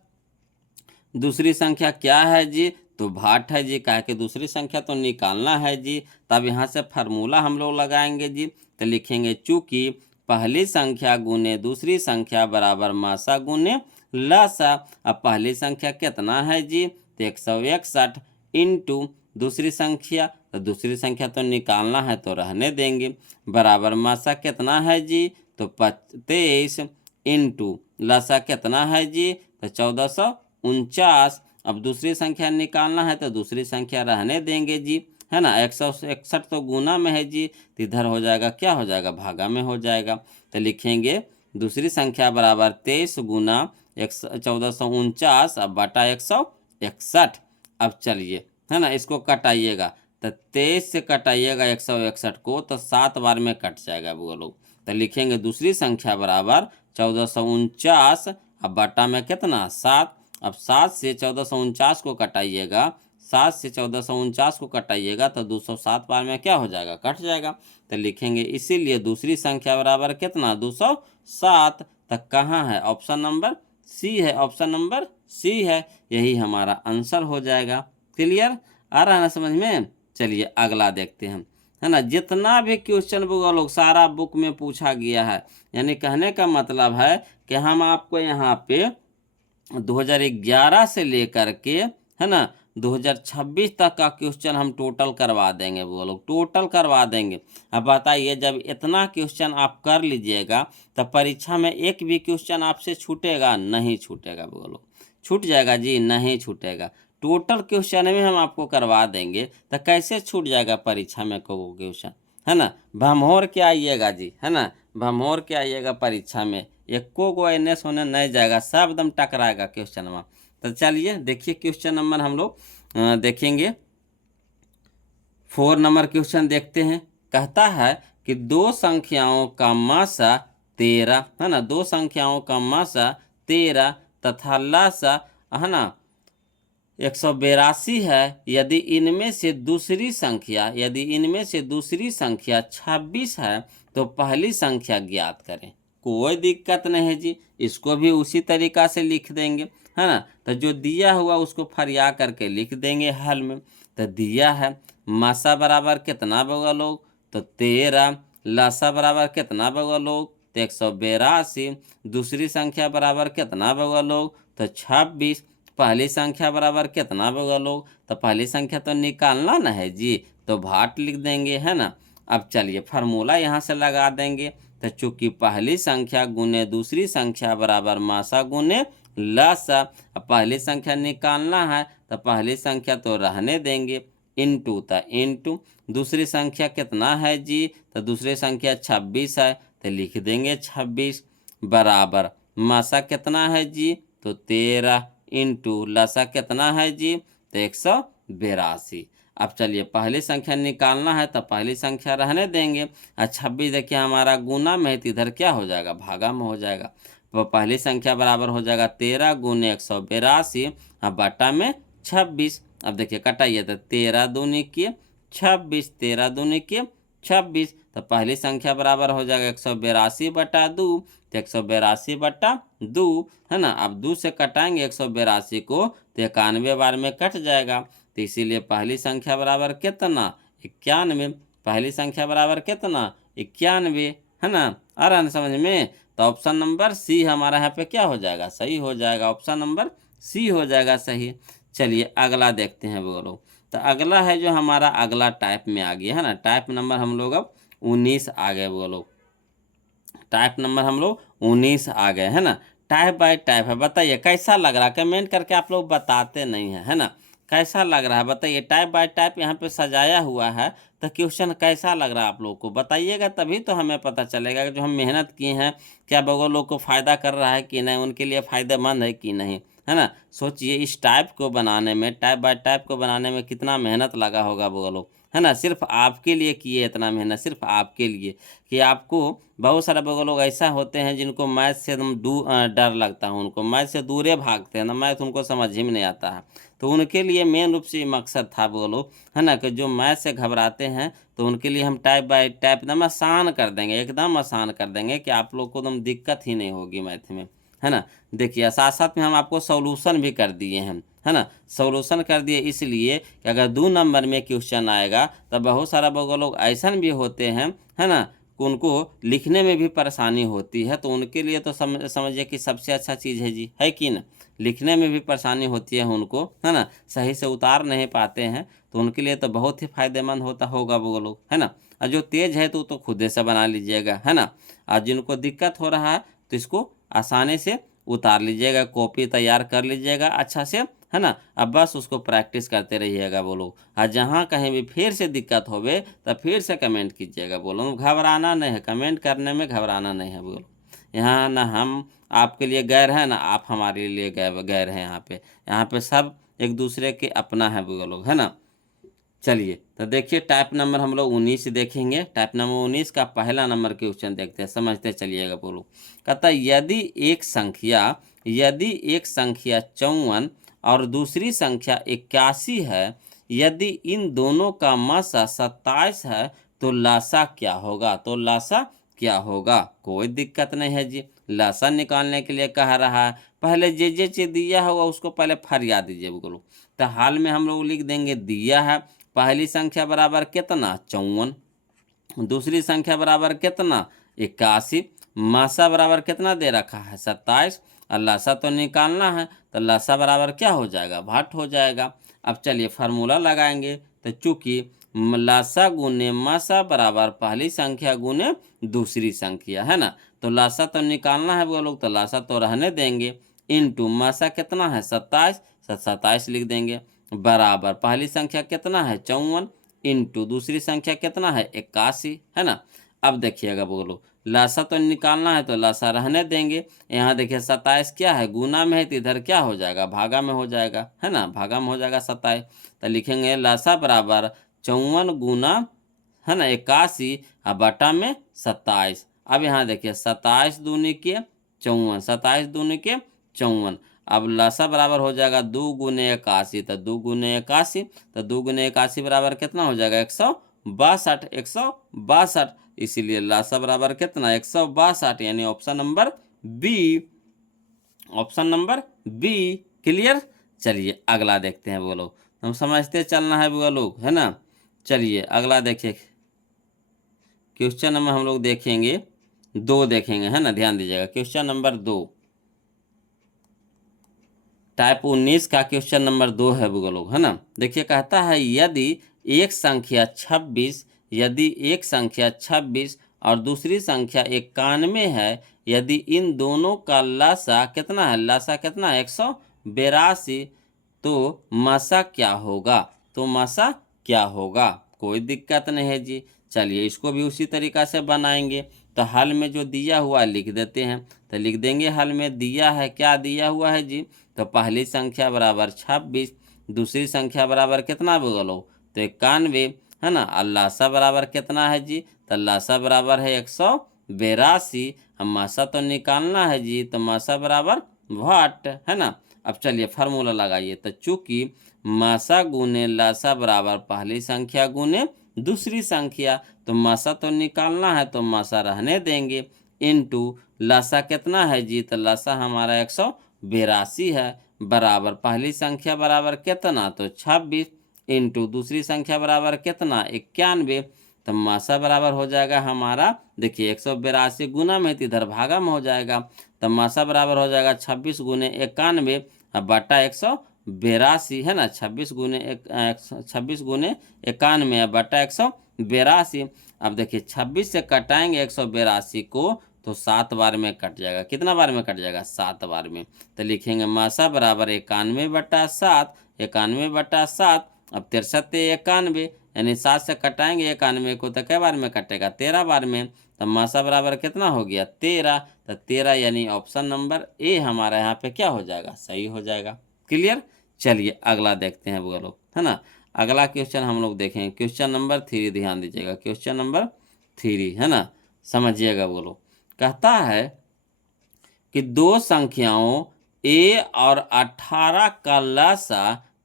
दूसरी संख्या क्या है जी, तो भाट है जी, कह के दूसरी संख्या तो निकालना है जी। तब यहाँ से फार्मूला हम लोग लगाएंगे जी, तो लिखेंगे चूंकि पहली संख्या गुने दूसरी संख्या बराबर मासा गुने लासा। अब पहली संख्या कितना है जी, तो 161 इंटू दूसरी संख्या, तो दूसरी संख्या तो निकालना है तो रहने देंगे, बराबर मासा कितना है जी, तो 23 इंटू लासा कितना है जी, तो 1449। अब दूसरी संख्या निकालना है तो दूसरी संख्या रहने देंगे जी, है ना। 161 तो गुना में है जी, तो इधर हो जाएगा क्या हो जाएगा, भागा में हो जाएगा। तो लिखेंगे दूसरी संख्या बराबर 23 गुना 1449 अब बटा 161। अब चलिए, है ना, इसको कटाइएगा तो 23 से कटाइएगा 161 को तो 7 बार में कट जाएगा वो लोग। तो लिखेंगे दूसरी संख्या बराबर 1449 अब बटा में कितना 7। अब 7 से 1449 को कटाइएगा, 7 से 1449 को कटाइएगा तो 207 बार में क्या हो जाएगा, कट जाएगा। तो लिखेंगे इसीलिए दूसरी संख्या बराबर कितना 207। तक कहाँ है, ऑप्शन नंबर सी है, ऑप्शन नंबर सी है, यही हमारा आंसर हो जाएगा। क्लियर आ रहा है ना समझ में। चलिए अगला देखते हैं, है ना। जितना भी क्वेश्चन बुक लोग सारा बुक में पूछा गया है, यानी कहने का मतलब है कि हम आपको यहाँ पे 2011 से लेकर के, है ना, 2026 तक का क्वेश्चन हम टोटल करवा देंगे, वो लोग टोटल करवा देंगे। अब बताइए जब इतना क्वेश्चन आप कर लीजिएगा तब परीक्षा में एक भी क्वेश्चन आपसे छूटेगा, नहीं छूटेगा, वो लोग छूट जाएगा जी, नहीं छूटेगा। टोटल क्वेश्चन में हम आपको करवा देंगे तो कैसे छूट जाएगा परीक्षा में को क्वेश्चन, है ना। भमोर के आइएगा जी, है ना, भमोर के आइएगा परीक्षा में, एको को एनएस होने नहीं जाएगा, सब एकदम टकराएगा क्वेश्चन में। तो चलिए देखिए क्वेश्चन नंबर हम लोग देखेंगे 4 नंबर क्वेश्चन देखते हैं। कहता है कि दो संख्याओं का मासा 13, है ना, दो संख्याओं का मासा 13 तथा लासा, है ना, 182 है। यदि इनमें से दूसरी संख्या 26 है तो पहली संख्या ज्ञात करें। कोई दिक्कत नहीं है जी, इसको भी उसी तरीका से लिख देंगे, है ना। तो जो दिया हुआ उसको फरिया करके लिख देंगे हल में। तो दिया है मासा बराबर कितना बगा लोग, तो 13, लासा बराबर कितना बगा लोग, तो 182, दूसरी संख्या बराबर कितना बगा लोग, तो 26, पहली संख्या बराबर कितना बगा लोग, तो पहली संख्या तो निकालना ना है जी, तो भाट लिख देंगे, है ना। अब चलिए फार्मूला यहाँ से लगा देंगे। तो चूंकि पहली संख्या गुने दूसरी संख्या बराबर मासा गुने लासा, अब पहली संख्या निकालना है तो पहली संख्या तो रहने देंगे, इनटू था इनटू दूसरी संख्या कितना है जी, तो दूसरी संख्या 26 है तो लिख देंगे 26 बराबर मासा कितना है जी, तो 13 इनटू लासा कितना है जी, तो 182। अब चलिए पहली संख्या निकालना है तो पहली संख्या रहने देंगे, और 26 देखिए हमारा गुना में है तो इधर क्या हो जाएगा, भागा में हो जाएगा। तो पहली संख्या बराबर हो जाएगा 13 गुने 182 और बटा में 26। अब देखिए कटाइए तो 13 दूनी के 26, 13 दूनी के 26, तो पहली संख्या बराबर हो जाएगा 182 बटा 2, तो 182 बटा 2, है ना। अब 2 से कटाएंगे 182 को तो 91 बार में कट जाएगा, तो इसीलिए पहली संख्या बराबर कितना 91, पहली संख्या बराबर कितना 91, है ना। आ रहा है समझ में। तो ऑप्शन नंबर सी हमारा यहाँ पे क्या हो जाएगा, सही हो जाएगा, ऑप्शन नंबर सी हो जाएगा सही। चलिए अगला देखते हैं वो लोग। तो अगला है जो हमारा अगला टाइप में आ गया, है ना, टाइप नंबर हम लोग अब 19 आ गए, वो लोग टाइप नंबर हम लोग 19 आ गए, है ना। टाइप बाय टाइप है, बताइए कैसा लग रहा है, कमेंट करके आप लोग बताते नहीं है, है ना। कैसा लग रहा है बताइए, टाइप बाय टाइप यहाँ पे सजाया हुआ है, तो क्वेश्चन कैसा लग रहा है आप लोग को बताइएगा, तभी तो हमें पता चलेगा कि जो हम मेहनत किए हैं क्या बगो लोग को फ़ायदा कर रहा है कि नहीं, उनके लिए फ़ायदेमंद है कि नहीं, है ना। सोचिए इस टाइप को बनाने में, टाइप बाय टाइप को बनाने में कितना मेहनत लगा होगा वो लोग, है ना। सिर्फ आपके लिए किए इतना मेहनत, सिर्फ आपके लिए कि आपको बहुत सारे लोग ऐसा होते हैं जिनको मैथ से एकदम डर लगता है, उनको मैथ से दूरे भागते हैं ना, मैथ उनको समझ ही में नहीं आता है। तो उनके लिए मेन रूप से मकसद था वो लोग, है ना, कि जो मैथ से घबराते हैं तो उनके लिए हम टाइप बाय टाइप एकदम आसान कर देंगे, एकदम आसान कर देंगे कि आप लोग को एकदम दिक्कत ही नहीं होगी मैथ में, है ना। देखिए साथ साथ में हम आपको सॉल्यूशन भी कर दिए हैं, है ना। सॉल्यूशन कर दिए इसलिए कि अगर 2 नंबर में क्वेश्चन आएगा तो बहुत सारा लोग ऐसा भी होते हैं, है ना, उनको लिखने में भी परेशानी होती है, तो उनके लिए तो समझिए कि सबसे अच्छा चीज़ है जी, है कि ना। लिखने में भी परेशानी होती है उनको, है ना, सही से उतार नहीं पाते हैं, तो उनके लिए तो बहुत ही फायदेमंद होता होगा वो लोग, है ना। और जो तेज़ है तो खुद से बना लीजिएगा, है ना। और जिनको दिक्कत हो रहा है तो इसको आसानी से उतार लीजिएगा, कॉपी तैयार कर लीजिएगा अच्छा से, है ना। अब बस उसको प्रैक्टिस करते रहिएगा वो लोग, और जहाँ कहीं भी फिर से दिक्कत होवे तो फिर से कमेंट कीजिएगा, बोलो घबराना नहीं है, कमेंट करने में घबराना नहीं है बोलो। यहाँ ना हम आपके लिए गैर हैं ना आप हमारे लिए गैर गैर हैं। यहाँ पे सब एक दूसरे के अपना है वो लोग, है ना। चलिए तो देखिए टाइप नंबर हम लोग 19 देखेंगे। टाइप नंबर 19 का पहला नंबर क्वेश्चन देखते हैं, समझते चलिएगा। बोलो, कहता है यदि एक संख्या 54 और दूसरी संख्या 81 है, यदि इन दोनों का मासा 27 है तो लासा क्या होगा। तो लासा क्या होगा, कोई दिक्कत नहीं है जी। लासा निकालने के लिए कह रहा है, पहले जे चीज दिया हुआ उसको पहले फरिया दीजिए बोलो। तो हाल में हम लोग लिख देंगे दिया है पहली संख्या बराबर कितना 54, दूसरी संख्या बराबर कितना 81, मासा बराबर कितना दे रखा है 27, और लासा तो निकालना है तो लासा बराबर क्या हो जाएगा, भाट हो जाएगा। अब चलिए फार्मूला लगाएंगे। तो चूंकि लासा गुने मासा बराबर पहली संख्या गुने दूसरी संख्या, है ना। तो लासा तो निकालना है वो लोग, तो लासा तो रहने देंगे। इनटू मासा कितना है 27, 27 लिख देंगे, बराबर पहली संख्या कितना है 54 इंटू दूसरी संख्या कितना है 81, है ना। अब देखिएगा बोलो, लासा तो निकालना है तो लासा रहने देंगे। यहाँ देखिए 27 क्या है, गुना में है तो इधर क्या हो जाएगा, भागा में हो जाएगा, है ना, भागा में हो जाएगा 27। तो लिखेंगे लासा बराबर 54 गुना, है ना 81 और बटा में 27। अब यहाँ देखिए 27 दूनी के 54, 27 दूनी के 54। अब लासा बराबर हो जाएगा 2 गुने 81, तो 2 गुने 81, तो 2 गुने 81 बराबर कितना हो जाएगा 162, 162। इसीलिए लासा बराबर कितना 162, यानी option number B, option number B. Clear. चलिए अगला देखते हैं वो लोग, हम समझते चलना है वो लोग, है ना। चलिए अगला देखिए क्वेश्चन नंबर हम लोग देखेंगे 2 देखेंगे, है ना, ध्यान दीजिएगा। क्वेश्चन नंबर 2, टाइप 19 का क्वेश्चन नंबर 2 है वो लोग, है ना। देखिए कहता है एक संख्या 26 यदि एक संख्या 26 और दूसरी संख्या 91 है, यदि इन दोनों का लासा कितना है, लासा कितना है 182, तो मासा क्या होगा। तो मासा क्या होगा, कोई दिक्कत नहीं है जी। चलिए इसको भी उसी तरीका से बनाएंगे। तो हल में जो दिया हुआ लिख देते हैं। तो लिख देंगे हल में दिया है, क्या दिया हुआ है जी। तो पहली संख्या बराबर 26, दूसरी संख्या बराबर कितना बोलो तो 91, है ना। और लासा बराबर कितना है जी, तो लासा बराबर है 182। हम मासा तो निकालना है जी, तो मासा बराबर वाट, है ना। अब चलिए फार्मूला लगाइए। तो चूंकि मासा गुने लासा बराबर पहली संख्या गुने दूसरी संख्या, तो मासा तो निकालना है तो मासा रहने देंगे। इनटू लासा कितना है जी, तो लासा हमारा 182 है, बराबर पहली संख्या बराबर कितना तो 26 इंटू दूसरी संख्या बराबर कितना 91। तो मासा बराबर हो जाएगा हमारा, देखिए 182 गुना में तो इधर भागा में हो जाएगा। तो मासा बराबर हो जाएगा 26 गुने 91 बटा 182, है ना। 26 गुने 91 बटा 182। अब देखिए 26 से कटाएंगे 182 को तो 7 बार में कट जाएगा। कितना बार में कट जाएगा, 7 बार में। तो लिखेंगे मासा बराबर 91 बटा 7, 91 बटा 7। अब 63 91, यानी 7 से कटाएंगे 91 को तो कै बार में कटेगा, 13 बार में। तो मासा बराबर कितना हो गया 13। तो 13 यानी ऑप्शन नंबर ए हमारा यहाँ पे क्या हो जाएगा, सही हो जाएगा। क्लियर। चलिए अगला देखते हैं वो लोग, है ना। अगला क्वेश्चन हम लोग देखेंगे क्वेश्चन नंबर 3, ध्यान दीजिएगा क्वेश्चन नंबर 3, है ना, समझिएगा वो लोग। कहता है कि दो संख्याओं a और 18 का लासा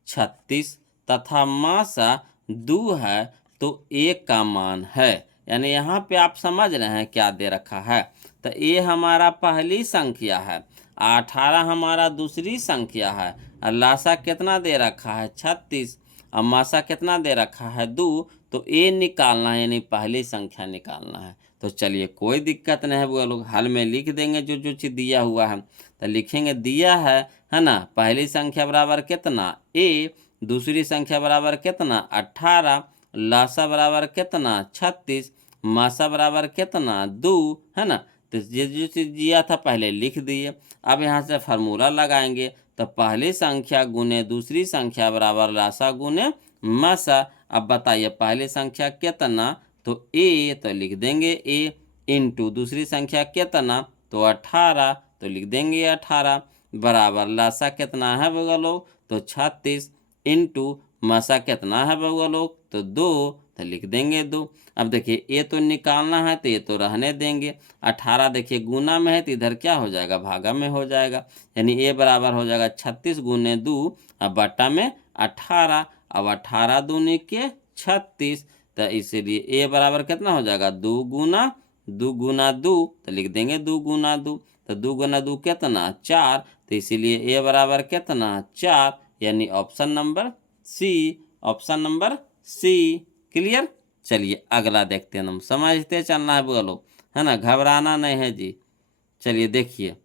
36 तथा मासा 2 है, तो a का मान है। यानी यहाँ पे आप समझ रहे हैं क्या दे रखा है। तो a हमारा पहली संख्या है, 18 हमारा दूसरी संख्या है, और लासा कितना दे रखा है 36, और मासा कितना दे रखा है 2। तो a निकालना है, यानी पहली संख्या निकालना है। तो चलिए कोई दिक्कत नहीं है, वो लोग हल में लिख देंगे जो जो चीज़ दिया हुआ है। तो लिखेंगे दिया है ना, पहली संख्या बराबर कितना a, दूसरी संख्या बराबर कितना 18, लासा बराबर कितना 36, मासा बराबर कितना 2, है ना। तो ये जो चीज़ दिया था पहले लिख दिए। अब यहाँ से फार्मूला लगाएंगे। तो पहली संख्या गुने दूसरी संख्या बराबर लासा गुने मासा। अब बताइए पहली संख्या कितना, तो a, तो लिख देंगे a, इंटू दूसरी संख्या कितना तो 18, तो लिख देंगे 18 बराबर लासा कितना है बउआ लोग, तो 36 इंटू मासा कितना है बउआ लोग, तो 2, तो लिख देंगे 2। अब देखिए ये तो निकालना है तो ये तो रहने देंगे। 18 देखिए गुना में है तो इधर क्या हो जाएगा, भागा में हो जाएगा, यानी ए बराबर हो जाएगा 36 गुने 2 अब बट्टा में 18। अब 18 दूनी के 36, तो इसीलिए ए बराबर कितना हो जाएगा, 2 गुना 2, तो लिख देंगे 2 गुना 2, तो 2 गुना 2 कितना 4, तो इसीलिए ए बराबर कितना 4, यानी option number C, option number C. Clear. चलिए अगला देखते हैं, हम समझते चलना है बोलो, है ना, घबराना नहीं है जी। चलिए देखिए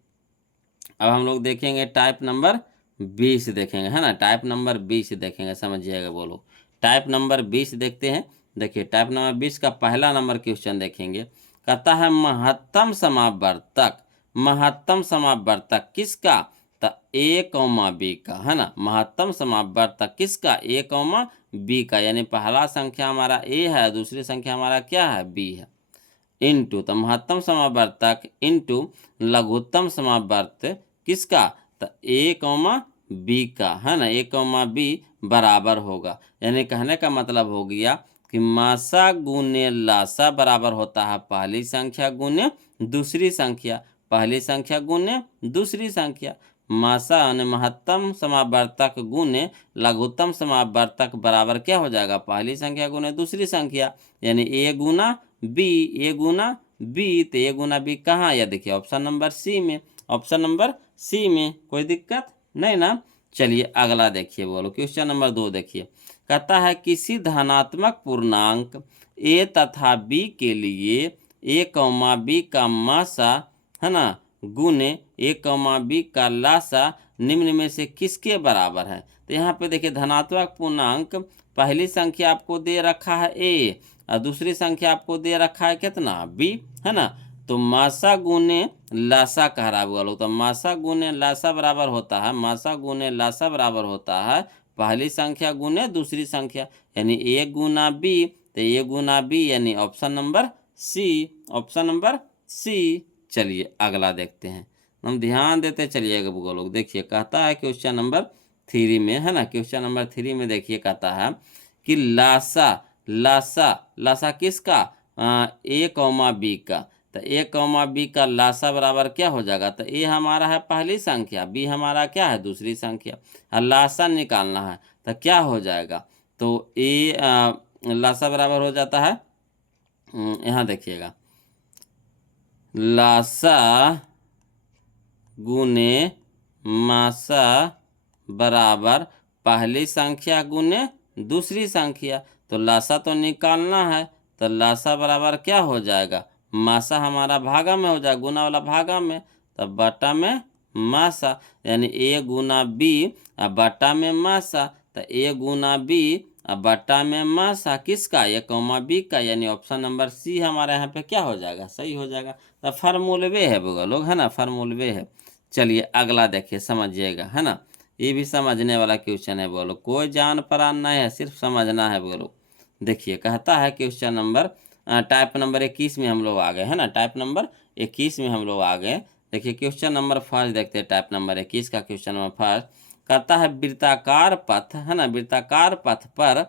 अब हम लोग देखेंगे टाइप नंबर 20 देखेंगे, है ना, टाइप नंबर 20 देखेंगे, समझिएगा बोलो। टाइप नंबर 20 देखते हैं। देखिए टाइप नंबर 20 का पहला नंबर क्वेश्चन देखेंगे। कहता है महत्तम समावर्तक, महत्तम समावर्तक किसका, तो ए कौमा बी का, है ना, महत्तम समावर्तक किसका, ए कौमा बी का, यानी पहला संख्या हमारा ए है, दूसरी संख्या हमारा क्या है, बी है, इंटू, तो महत्तम समावर्तक इंटू लघुत्तम समावर्त किसका, तो ए कौमा बी का, है ना, ए कौमा बी बराबर होगा, यानी कहने का मतलब हो गया कि मासा गुने लासा बराबर होता है पहली संख्या गुने दूसरी संख्या, पहली संख्या गुने दूसरी संख्या। मासा यानी महत्तम समावर्तक गुने लघुत्तम समावर्तक बराबर क्या हो जाएगा, पहली संख्या गुने दूसरी संख्या, यानी ए गुना बी, ए गुना बी, तो ए गुना बी कहाँ, या देखिए ऑप्शन नंबर सी में, ऑप्शन नंबर सी में, कोई दिक्कत नहीं ना। चलिए अगला देखिए बोलो, क्वेश्चन नंबर 2 देखिए। कहता है किसी धनात्मक पूर्णांक ए तथा बी के लिए ए कौमा बी का मासा, है ना, गुने ए कौमा बी का लासा निम्न में से किसके बराबर है। तो यहाँ पे देखिए धनात्मक पूर्णांक पहली संख्या आपको दे रखा है ए और दूसरी संख्या आपको दे रखा है कितना, बी, है ना, तो मासा गुने लासा कह रहा है, तो मासा गुने लासा बराबर होता है, मासा गुने लासा बराबर होता है पहली संख्या गुने दूसरी संख्या, यानी ए गुना बी, तो ए गुना बी यानी option number C, option number C. चलिए अगला देखते हैं, हम ध्यान देते चलिएगा वो लोग। देखिए कहता है क्वेश्चन नंबर 3 में, है ना, क्वेश्चन नंबर 3 में देखिए कहता है कि लासा, लासा, लासा किसका, ए कौमा बी का, तो ए कौमा बी का लासा बराबर क्या हो जाएगा, तो ए हमारा है पहली संख्या, बी हमारा क्या है दूसरी संख्या, और लासा निकालना है तो क्या हो जाएगा, तो ए लासा बराबर हो जाता है, यहाँ देखिएगा लासा गुने मासा बराबर पहली संख्या गुने दूसरी संख्या, तो लासा तो निकालना है, तो लासा बराबर क्या हो जाएगा, मासा हमारा भागा में हो जाएगा, गुना वाला भागा में, तब बटा में मासा, यानी ए गुना बी और बटा में मासा, तो ए गुना बी और बटा में मासा किसका, ए कौमा बी का, यानी ऑप्शन नंबर सी हमारे यहाँ पे क्या हो जाएगा, सही हो जाएगा। तो फार्मूलवे है वो लोग, है ना, फार्मूलवे है। चलिए अगला देखिए समझिएगा, है ना, ये भी समझने वाला क्वेश्चन है बोलो, कोई जान परान नहीं है, सिर्फ समझना है बोलो। देखिए कहता है क्वेश्चन नंबर टाइप नंबर 21 में हम लोग आ गए, है ना, टाइप नंबर 21 में हम लोग आ गए। देखिए क्वेश्चन नंबर फर्स्ट देखते हैं, टाइप नंबर 21 का क्वेश्चन नंबर फर्स्ट कहता है वृत्ताकार पथ, है ना, वृत्ताकार पथ पर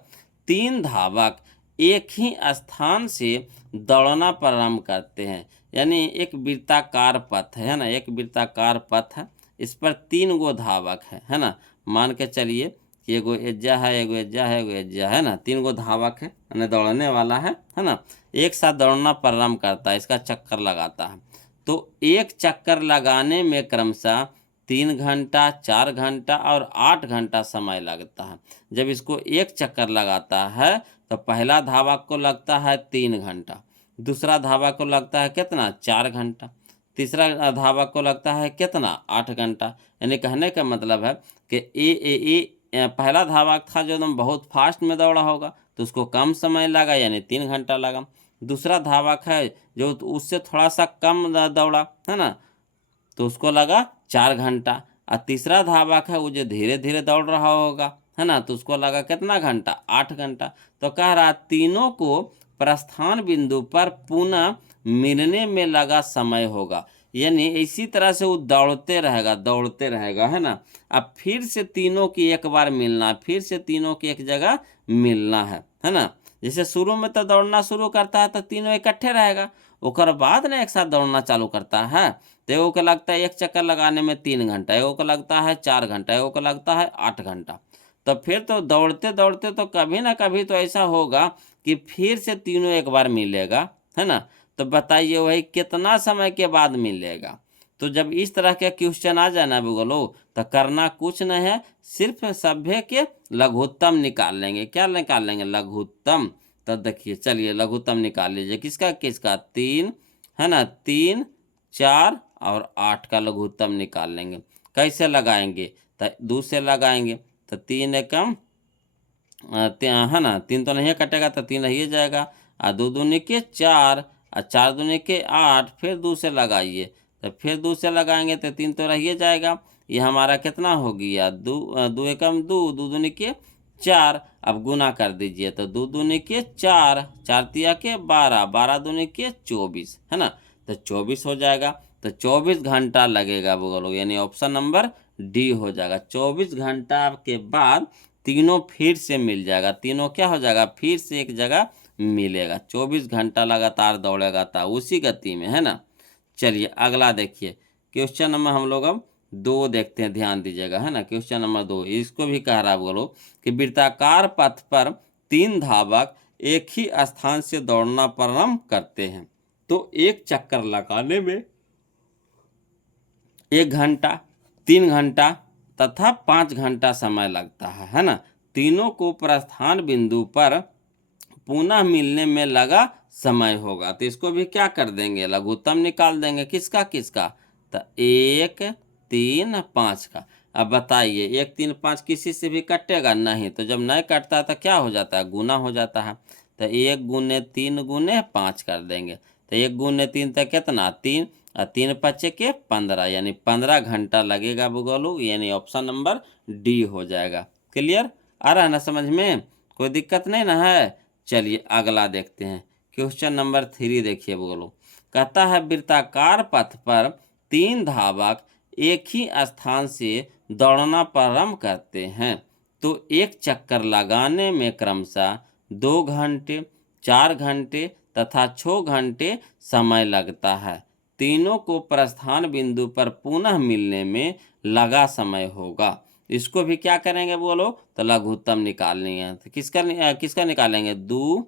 3 धावक एक ही स्थान से दौड़ना प्रारंभ करते हैं, यानी एक वृत्ताकार पथ है ना, एक वृत्ताकार पथ है, इस पर 3 गो धावक है ना, मान के चलिए कि एगो एज्जा है, एगो एज्जा है, एगो एज्जा है ना, 3 गो धावक है, यानी दौड़ने वाला है ना, एक साथ दौड़ना प्रारंभ करता है, इसका चक्कर लगाता है, तो एक चक्कर लगाने में क्रमशः 3 घंटा, 4 घंटा और 8 घंटा समय लगता है। जब इसको एक चक्कर लगाता है तो पहला धावक को लगता है 3 घंटा, दूसरा धावक को लगता है कितना 4 घंटा, तीसरा धावक को लगता है कितना 8 घंटा। यानी कहने का मतलब है कि पहला धावक था जो एकदम बहुत फास्ट में दौड़ा होगा तो उसको कम समय लगा, यानी 3 घंटा लगा। दूसरा धावक है जो उससे थोड़ा सा कम दौड़ा, है ना, तो उसको लगा 4 घंटा। और तीसरा धावक है वो जो धीरे धीरे दौड़ रहा होगा, है ना, तो उसको लगा कितना घंटा 8 घंटा। तो कह रहा तीनों को प्रस्थान बिंदु पर पुनः मिलने में लगा समय होगा, यानी इसी तरह से वो दौड़ते रहेगा, है ना। अब फिर से तीनों की एक बार मिलना, फिर से तीनों की एक जगह मिलना है ना। जैसे शुरू में तो दौड़ना शुरू करता है तो तीनों इकट्ठे रहेगा, ओकर बाद ना एक साथ दौड़ना चालू करता है। तो एगो को लगता है एक चक्कर लगाने में 3 घंटा, एगो को लगता है 4 घंटा, एगो को लगता है 8 घंटा। तो फिर तो दौड़ते दौड़ते तो कभी ना कभी तो ऐसा होगा कि फिर से तीनों एक बार मिलेगा, है ना। तो बताइए वही कितना समय के बाद मिलेगा। तो जब इस तरह के क्वेश्चन आ जाए ना बोलो, तो करना कुछ नहीं है, सिर्फ सभ्य के लघुत्तम निकाल लेंगे। क्या निकाल लेंगे? लघुत्तम। तो देखिए चलिए लघुत्तम निकाल लीजिए, किसका किसका? 3, है ना, 3, 4 और 8 का लघुत्तम निकाल लेंगे। कैसे लगाएंगे? तो 2 से लगाएंगे। तो 3 एकम है ना, 3 तो नहीं कटेगा तो 3 रह जाएगा, और 2 दूनी के 4 और 4 दूनी के 8, फिर 2 से लगाइए। तो फिर 2 से लगाएंगे तो 3 तो रह जाएगा। ये हमारा कितना हो गया? 2 एकम 2, 2 दूनी के 4। अब गुना कर दीजिए, तो 2 दूनी के 4, 4 तिया के 12, 12 दूनी के 24, है ना। तो 24 हो जाएगा। तो 24 घंटा लगेगा बोलो, यानी ऑप्शन नंबर डी हो जाएगा। 24 घंटा के बाद तीनों फिर से मिल जाएगा, तीनों क्या हो जाएगा? फिर से एक जगह मिलेगा। 24 घंटा लगातार दौड़ेगा था उसी गति में, है ना। चलिए अगला देखिए, क्वेश्चन नंबर हम लोग अब 2 देखते हैं, ध्यान दीजिएगा, है ना। क्वेश्चन नंबर 2 इसको भी कह रहा है बोलो कि वृत्ताकार पथ पर 3 धावक एक ही स्थान से दौड़ना प्रारंभ करते हैं, तो एक चक्कर लगाने में 1 घंटा, 3 घंटा तथा 5 घंटा समय लगता है ना। तीनों को प्रस्थान बिंदु पर पुनः मिलने में लगा समय होगा। तो इसको भी क्या कर देंगे? लघुत्तम निकाल देंगे। किसका किसका? तो 1, 3, 5 का। अब बताइए 1, 3, 5 किसी से भी कटेगा नहीं, तो जब नहीं कटता तो क्या हो जाता है? गुना हो जाता है। तो 1 गुने 3 गुने 5 कर देंगे। तो 1 गुने 3 तो कितना? 3, और 3 पचे के 15, यानी 15 घंटा लगेगा बुगोलू, यानी ऑप्शन नंबर डी हो जाएगा। क्लियर? आ रहा है ना समझ में? कोई दिक्कत नहीं ना है? चलिए अगला देखते हैं, क्वेश्चन नंबर 3 देखिए बोलो। कहता है वृत्ताकार पथ पर 3 धावक एक ही स्थान से दौड़ना प्रारंभ करते हैं, तो एक चक्कर लगाने में क्रमशः 2 घंटे, 4 घंटे तथा 6 घंटे समय लगता है। तीनों को प्रस्थान बिंदु पर पुनः मिलने में लगा समय होगा। इसको भी क्या करेंगे बोलो? तो लघुत्तम निकालनी है। तो किसका निकालेंगे? 2,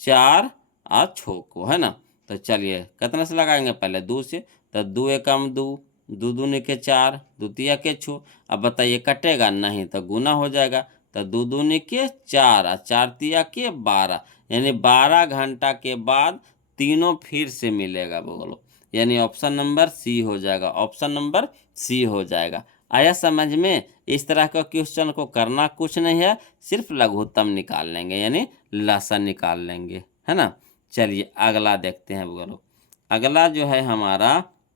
4 और 6 को, है ना। तो चलिए कितने से लगाएंगे? पहले 2 से। तो 2 एकम 2, 2 दूनी के 4, 2 तिया के 6। अब बताइए कटेगा नहीं तो गुना हो जाएगा। तो 2 दूनी के 4 और 4 तिया के 12, यानी 12 घंटा के बाद तीनों फिर से मिलेगा बोलो, यानी ऑप्शन नंबर सी हो जाएगा। ऑप्शन नंबर सी हो जाएगा। आया समझ में? इस तरह का क्वेश्चन को करना कुछ नहीं है, सिर्फ लघुत्तम निकाल लेंगे, यानी लसन निकाल लेंगे, है ना। चलिए अगला देखते हैं बोलो। अगला जो है हमारा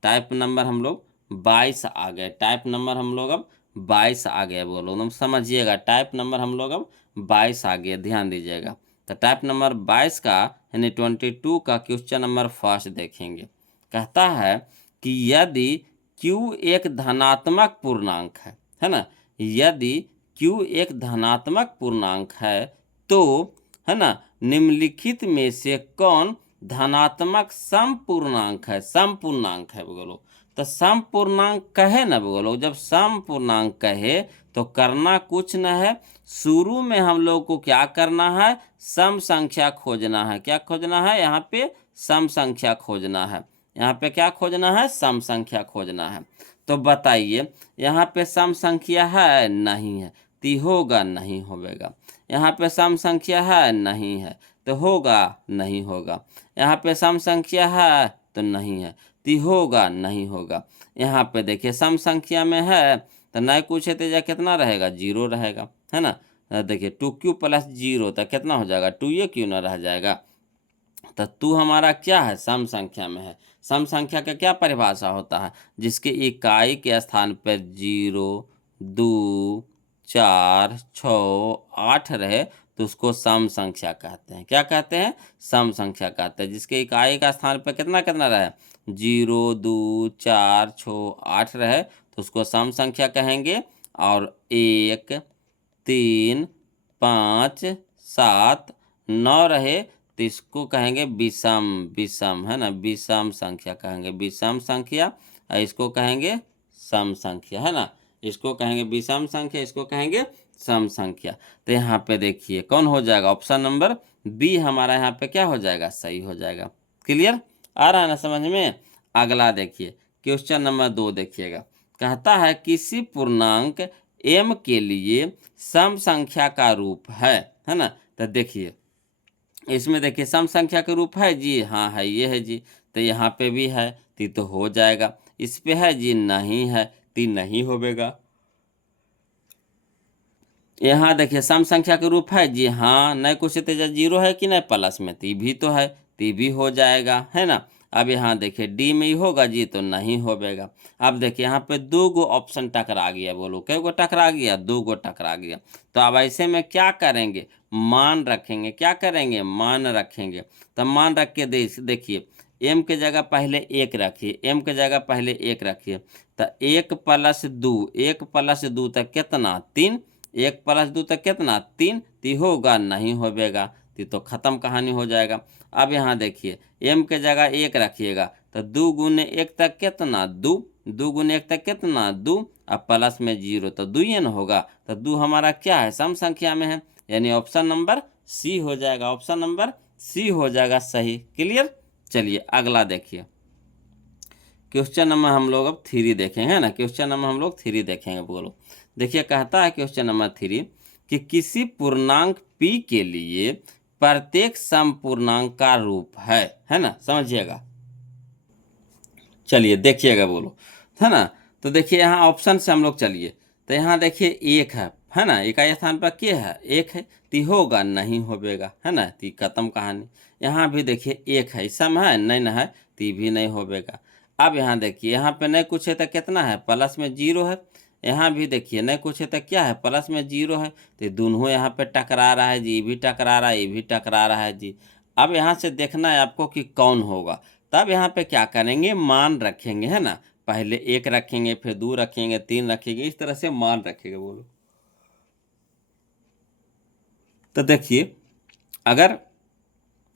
टाइप नंबर हम लोग 22 आ गए। टाइप नंबर हम लोग अब 22 आ गए बोलो, तुम समझिएगा। टाइप नंबर हम लोग अब 22 आ गए, ध्यान दीजिएगा। तो टाइप नंबर 22 का यानी 22 का क्वेश्चन नंबर फर्स्ट देखेंगे। कहता है कि यदि Q एक धनात्मक पूर्णांक है ना, यदि Q एक धनात्मक पूर्णांक है तो, है ना, निम्नलिखित में से कौन धनात्मक समपूर्णांक है? समपूर्णांक है बोलो। तो समपूर्णांक कहे ना बोलो, जब समपूर्णांक कहे तो करना कुछ न है, शुरू में हम लोग को क्या करना है? सम संख्या खोजना है। क्या खोजना है? यहाँ पे सम संख्या खोजना है। यहाँ पे क्या खोजना है? सम संख्या खोजना है। तो बताइए यहाँ पे सम संख्या है? नहीं है, तो होगा नहीं होगा। यहाँ पे सम संख्या है? नहीं है, तो होगा नहीं होगा। यहाँ पे सम संख्या है तो नहीं है, तो होगा नहीं होगा। यहाँ पे देखिए सम संख्या में है तो नहीं कुछ है तो कितना रहेगा? 0 रहेगा, है ना। देखिए 2Q + 0 तो कितना हो जाएगा? 2A क्यों ना रह जाएगा। तो 2 हमारा क्या है? सम संख्या में है। सम संख्या का क्या परिभाषा होता है? जिसके इकाई के स्थान पर 0, 2, 4, 6, 8 रहे तो उसको सम संख्या कहते हैं। क्या कहते हैं? सम संख्या कहते हैं। जिसके इकाई का स्थान पे कितना कितना रहे, 0, 2, 4, 6, 8 रहे तो उसको सम संख्या कहेंगे। और 1, 3, 5, 7, 9 रहे तो इसको कहेंगे विषम। विषम है ना, विषम संख्या कहेंगे, विषम संख्या। और इसको कहेंगे सम संख्या, है ना। इसको कहेंगे विषम संख्या, इसको कहेंगे सम संख्या। तो यहाँ पे देखिए कौन हो जाएगा, ऑप्शन नंबर बी हमारा यहाँ पे क्या हो जाएगा, सही हो जाएगा। क्लियर, आ रहा है ना समझ में। अगला देखिए क्वेश्चन नंबर 2 देखिएगा। कहता है किसी पूर्णांक m के लिए सम संख्या का रूप है ना। तो देखिए इसमें देखिए सम संख्या के रूप है जी, हाँ है, ये है जी। तो यहाँ पे भी है तो हो जाएगा। इस पे है जी, नहीं है तो नहीं होगा। यहाँ देखिए सम संख्या के रूप है जी, हाँ, नहीं कुछ तेजा 0 है कि नहीं, प्लस में ती भी तो है, ती भी हो जाएगा, है ना। अब यहाँ देखिए डी में ही होगा जी, तो नहीं होगा। अब देखिए यहाँ पे 2 गो ऑप्शन टकरा गया, बोलो कै गो टकरा गया, 2 गो टकरा गया। तो अब ऐसे में क्या करेंगे, मान रखेंगे। क्या करेंगे, मान रखेंगे। तो मान रख के देखिए m के जगह पहले 1 रखिए, m के जगह पहले 1 रखिए। तो 1 + 2, 1 + 2 तक कितना, 3, 1 + 2 तक कितना, 3, ती होगा, नहीं होगा, ती तो खत्म कहानी हो जाएगा। अब यहाँ देखिए m के जगह 1 रखिएगा तो 2 गुने 1 तक कितना, 2, 2 गुने 1 तक कितना, 2, अब प्लस में 0 तो 2 ही न होगा। तो 2 हमारा क्या है, सम संख्या में है, यानी ऑप्शन नंबर सी हो जाएगा। ऑप्शन नंबर सी हो जाएगा सही। क्लियर, चलिए अगला देखिए क्वेश्चन नंबर हम लोग अब 3 देखेंगे, है ना। क्वेश्चन नंबर हम लोग 3 देखेंगे। बोलो देखिए कहता है क्वेश्चन नंबर 3 कि किसी पूर्णांक p के लिए प्रत्येक सम पूर्णांक का रूप है ना, समझिएगा। चलिए देखिएगा, बोलो, है ना। तो देखिए यहाँ ऑप्शन से हम लोग चलिए। तो यहाँ देखिए 1 है ना, इकाई स्थान पर क्या है, 1 है, ती होगा, नहीं होगा, है ना, ती खत्म कहानी। यहाँ भी देखिए 1 है, सम है, नहीं ना है, ती भी नहीं होगा। अब यहाँ देखिए यहाँ पे नहीं कुछ है तो कितना है, प्लस में 0 है। यहाँ भी देखिए नहीं कुछ है तो क्या है, प्लस में 0 है। तो दोनों यहाँ पे टकरा रहा है जी, ये भी टकरा रहा है, ये भी टकरा रहा है जी। अब यहाँ से देखना है आपको कि कौन होगा। तब यहाँ पे क्या करेंगे, मान रखेंगे, है ना। पहले 1 रखेंगे, फिर 2 रखेंगे, 3 रखेंगे, इस तरह से मान रखेंगे। बोलो तो देखिए अगर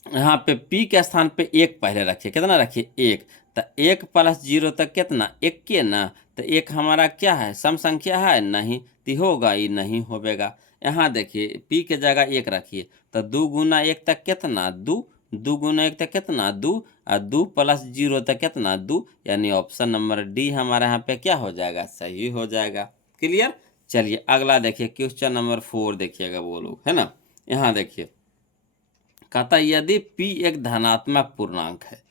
यहाँ पे p के स्थान पे 1 पहले रखिए, कितना रखिए, 1। तो 1 + 0 तक कितना, 1 के ना। तो 1 हमारा क्या है, सम संख्या है, नहीं, तो होगा, ये नहीं होगा। यहाँ देखिए p के जगह 1 रखिए। तो 2 गुना 1 तक कितना, 2, 2 गुना 1 तक कितना, 2, और 2 + 0 तक कितना, 2, यानी ऑप्शन नंबर डी हमारा यहाँ पे क्या हो जाएगा, सही हो जाएगा। क्लियर, चलिए अगला देखिए क्वेश्चन नंबर 4 देखिएगा। बोलो, है ना। यहाँ देखिए कहता यदि p एक धनात्मक पूर्णांक है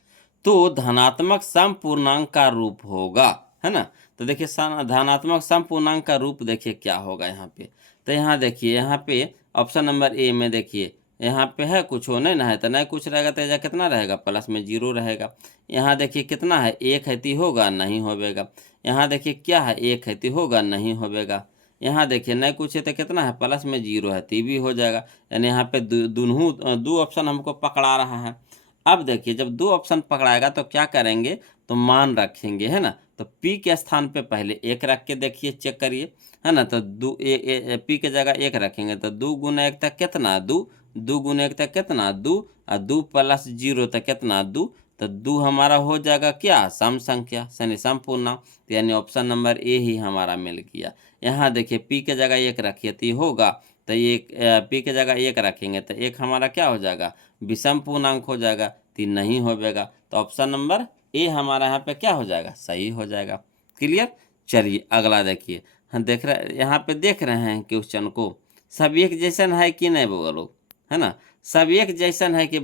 तो धनात्मक सम पूर्णांक का रूप होगा, है ना। तो देखिए धनात्मक सम पूर्णांक का रूप देखिए क्या होगा यहाँ पे। तो यहाँ देखिए यहाँ पे ऑप्शन नंबर ए में देखिए यहाँ पे है कुछ हो नहीं ना है, तो नहीं कुछ रहेगा तो यह कितना रहेगा, प्लस में 0 रहेगा। यहाँ देखिए कितना है, 1 है तो होगा, नहीं होगा। यहाँ देखिए क्या है, 1 है तो होगा, नहीं होगा। यहाँ देखिए नहीं कुछ है तो कितना है, प्लस में 0 है तो भी हो जाएगा। यानी यहाँ पे दोनों 2 ऑप्शन हमको पकड़ा रहा है। अब देखिए जब 2 ऑप्शन पकड़ाएगा तो क्या करेंगे, तो मान रखेंगे, है ना। तो p के स्थान पे पहले 1 रख के देखिए, चेक करिए, है ना। तो p के जगह 1 रखेंगे तो 2 गुना 1 तक कितना, 2, 2 गुना 1 तक कितना, 2, और 2 + 0 तक कितना, 2। तो 2 हमारा हो जाएगा क्या, सम संख्या, यानी सम पूर्णांक। तो यानी ऑप्शन नंबर ए ही हमारा मिल गया। यहाँ देखिए p के जगह 1 रखिए तो होगा, तो एक p के जगह 1 रखेंगे तो 1 हमारा क्या हो जाएगा, विषम पूर्णांक हो जाएगा, तो नहीं होगा। तो ऑप्शन नंबर ए हमारा यहाँ पे क्या हो जाएगा, सही हो जाएगा। क्लियर, चलिए अगला देखिए। हम देख रहे यहाँ पे देख रहे हैं क्वेश्चन को, सब एक जैसन है कि नहीं, बोलो, है ना। सब एक जैसन है कि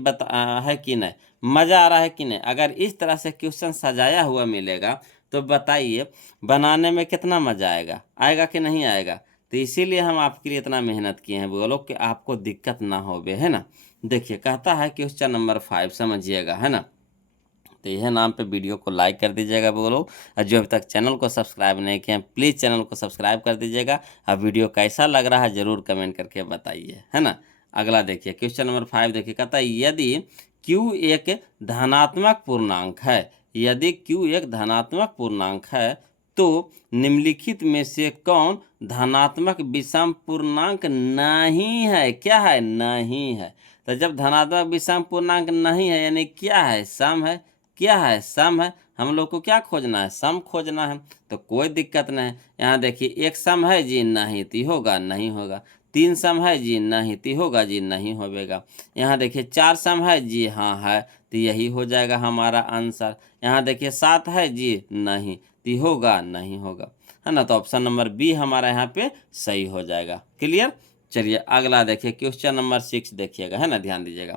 है कि नहीं, मज़ा आ रहा है कि नहीं। अगर इस तरह से क्वेश्चन सजाया हुआ मिलेगा तो बताइए बनाने में कितना मज़ा आएगा, आएगा कि नहीं आएगा। तो इसीलिए हम आपके लिए इतना मेहनत किए हैं, बोलो कि आपको दिक्कत ना हो, है ना। देखिए कहता है क्वेश्चन नंबर 5, समझिएगा, है ना। तो यह नाम पे वीडियो को लाइक कर दीजिएगा, बोलो। और जो अभी तक चैनल को सब्सक्राइब नहीं किए हैं प्लीज़ चैनल को सब्सक्राइब कर दीजिएगा। और वीडियो कैसा लग रहा है ज़रूर कमेंट करके बताइए, है ना। अगला देखिए क्वेश्चन नंबर 5 देखिए, कहता है यदि q एक धनात्मक पूर्णांक है, यदि q एक धनात्मक पूर्णांक है तो निम्नलिखित में से कौन धनात्मक विषम पूर्णांक नहीं है? क्या है? नहीं है। तो जब धनात्मक विषम पूर्णांक नहीं है यानी क्या है? सम है। क्या है? सम है। हम लोग को क्या खोजना है? सम खोजना है। तो कोई दिक्कत नहीं। यहाँ देखिए एक सम है जी, नहीं ती होगा, नहीं होगा। 3 सम है जी, नहीं ती होगा जी, नहीं होगा। यहाँ देखिए 4 सम है जी, हाँ है, तो यही हो जाएगा हमारा आंसर। यहाँ देखिए 7 है जी, नहीं ती होगा, नहीं होगा, है ना। तो ऑप्शन नंबर बी हमारा यहाँ पे सही हो जाएगा। क्लियर। चलिए अगला देखिए क्वेश्चन नंबर 6 देखिएगा, है ना, ध्यान दीजिएगा।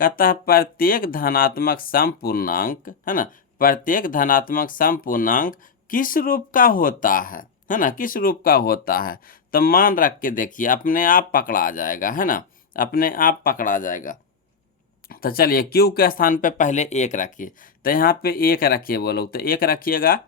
कहता है प्रत्येक धनात्मक समपूर्णांक, है ना, प्रत्येक धनात्मक समपूर्णांक किस रूप का होता है ना, किस रूप का होता है। तो मान रख के देखिए, अपने आप पकड़ा जाएगा, है ना, अपने आप पकड़ा जाएगा। तो चलिए क्यू के स्थान पे पहले 1 रखिए, तो यहाँ पे 1 रखिए वो लोग, तो 1 रखिएगा।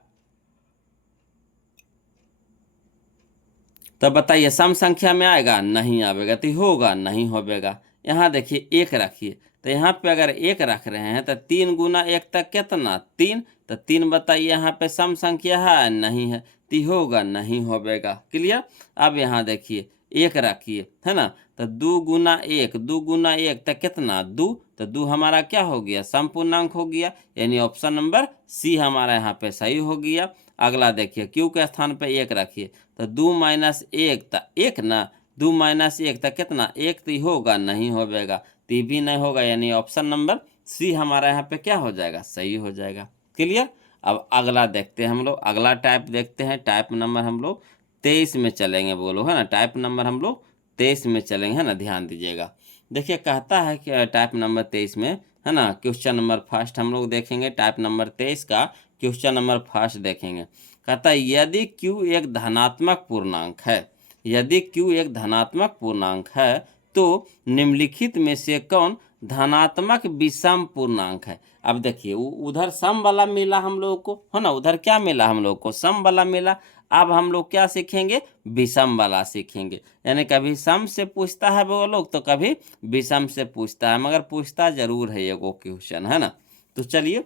तो बताइए सम संख्या में आएगा? नहीं आवेगा, तो होगा, नहीं होगा। यहाँ देखिए 1 रखिए, तो यहाँ पे अगर 1 रख रहे हैं तो 3 गुना 1 तक कितना? 3। तो 3 बताइए यहाँ पे सम संख्या है? नहीं है, तो होगा, नहीं होगा। क्लियर। अब यहाँ देखिए 1 रखिए, है ना, तो 2 गुना 1, 2 गुना 1 तक कितना? 2। तो 2 हमारा क्या हो गया? समपूर्णांक हो गया, यानी ऑप्शन नंबर सी हमारा यहाँ पे सही हो गया। अगला देखिए क्यू के स्थान पे 1 रखिए, तो 2 माइनस 1 तक 1 ना, 2 माइनस 1 तक कितना? 1, तो होगा, नहीं होगा, तो भी नहीं होगा, यानी ऑप्शन नंबर सी हमारा यहाँ पे क्या हो जाएगा? सही हो जाएगा। क्लियर। अब अगला देखते हैं हम लोग, अगला टाइप देखते हैं। टाइप नंबर हम लोग 23 में चलेंगे, बोलो, है ना, टाइप नंबर हम लोग 23 में चलेंगे, है ना, ध्यान दीजिएगा। देखिए कहता है कि टाइप नंबर 23 में, है ना, क्वेश्चन नंबर फर्स्ट हम लोग देखेंगे। टाइप नंबर 23 का क्वेश्चन नंबर फर्स्ट देखेंगे। कहता है यदि q एक धनात्मक पूर्णांक है, यदि q एक धनात्मक पूर्णांक है तो निम्नलिखित में से कौन धनात्मक विषम पूर्णांक है। अब देखिए उधर सम वाला मिला हम लोग को, है ना, उधर क्या मिला हम लोग को? सम वाला मिला। अब हम लोग क्या सीखेंगे? विषम वाला सीखेंगे। यानी कभी सम से पूछता है वो लोग, तो कभी विषम से पूछता है, मगर पूछता जरूर है ये वो क्वेश्चन, है ना। तो चलिए,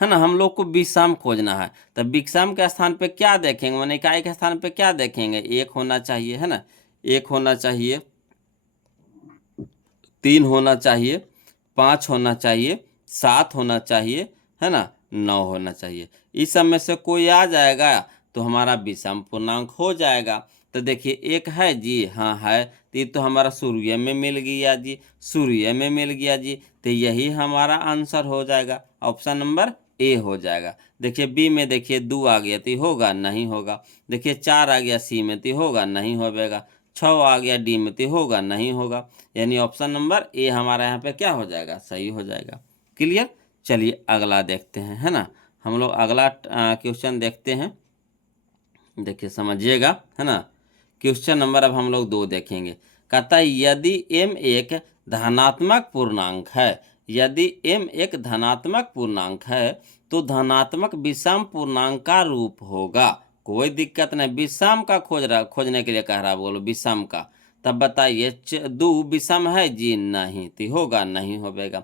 है ना, हम लोग को विषम खोजना है, तो विषम के स्थान पे क्या देखेंगे? माने इकाई के स्थान पे क्या देखेंगे? 1 होना चाहिए, है ना, 1 होना चाहिए, 3 होना चाहिए, 5 होना चाहिए, 7 होना चाहिए, है ना, 9 होना चाहिए। इस सब में से कोई आ जाएगा तो हमारा विषम पूर्णांक हो जाएगा। तो देखिए 1 है जी, हाँ है, तो ये तो हमारा सूर्य में मिल गया जी, सूर्य में मिल गया जी, तो यही हमारा आंसर हो जाएगा, ऑप्शन नंबर ए हो जाएगा। देखिए बी में देखिए 2 आ गया तो होगा, नहीं होगा। देखिए 4 आ गया सी में तो होगा, नहीं होगा। 6 आ गया डी में तो होगा, नहीं होगा, यानी ऑप्शन नंबर ए हमारा यहाँ पे क्या हो जाएगा? सही हो जाएगा। क्लियर। चलिए अगला देखते हैं, है ना, हम लोग अगला क्वेश्चन देखते हैं। देखिए समझिएगा, है ना। क्वेश्चन नंबर अब हम लोग 2 देखेंगे। कहता है यदि m एक धनात्मक पूर्णांक है, यदि m एक धनात्मक पूर्णांक है तो धनात्मक विषम पूर्णांक का रूप होगा। कोई दिक्कत नहीं, विषम का खोजने के लिए कह रहा, बोलो विषम का। तब बताइए 2 विषम है जी, नहीं, तो होगा, नहीं होगा।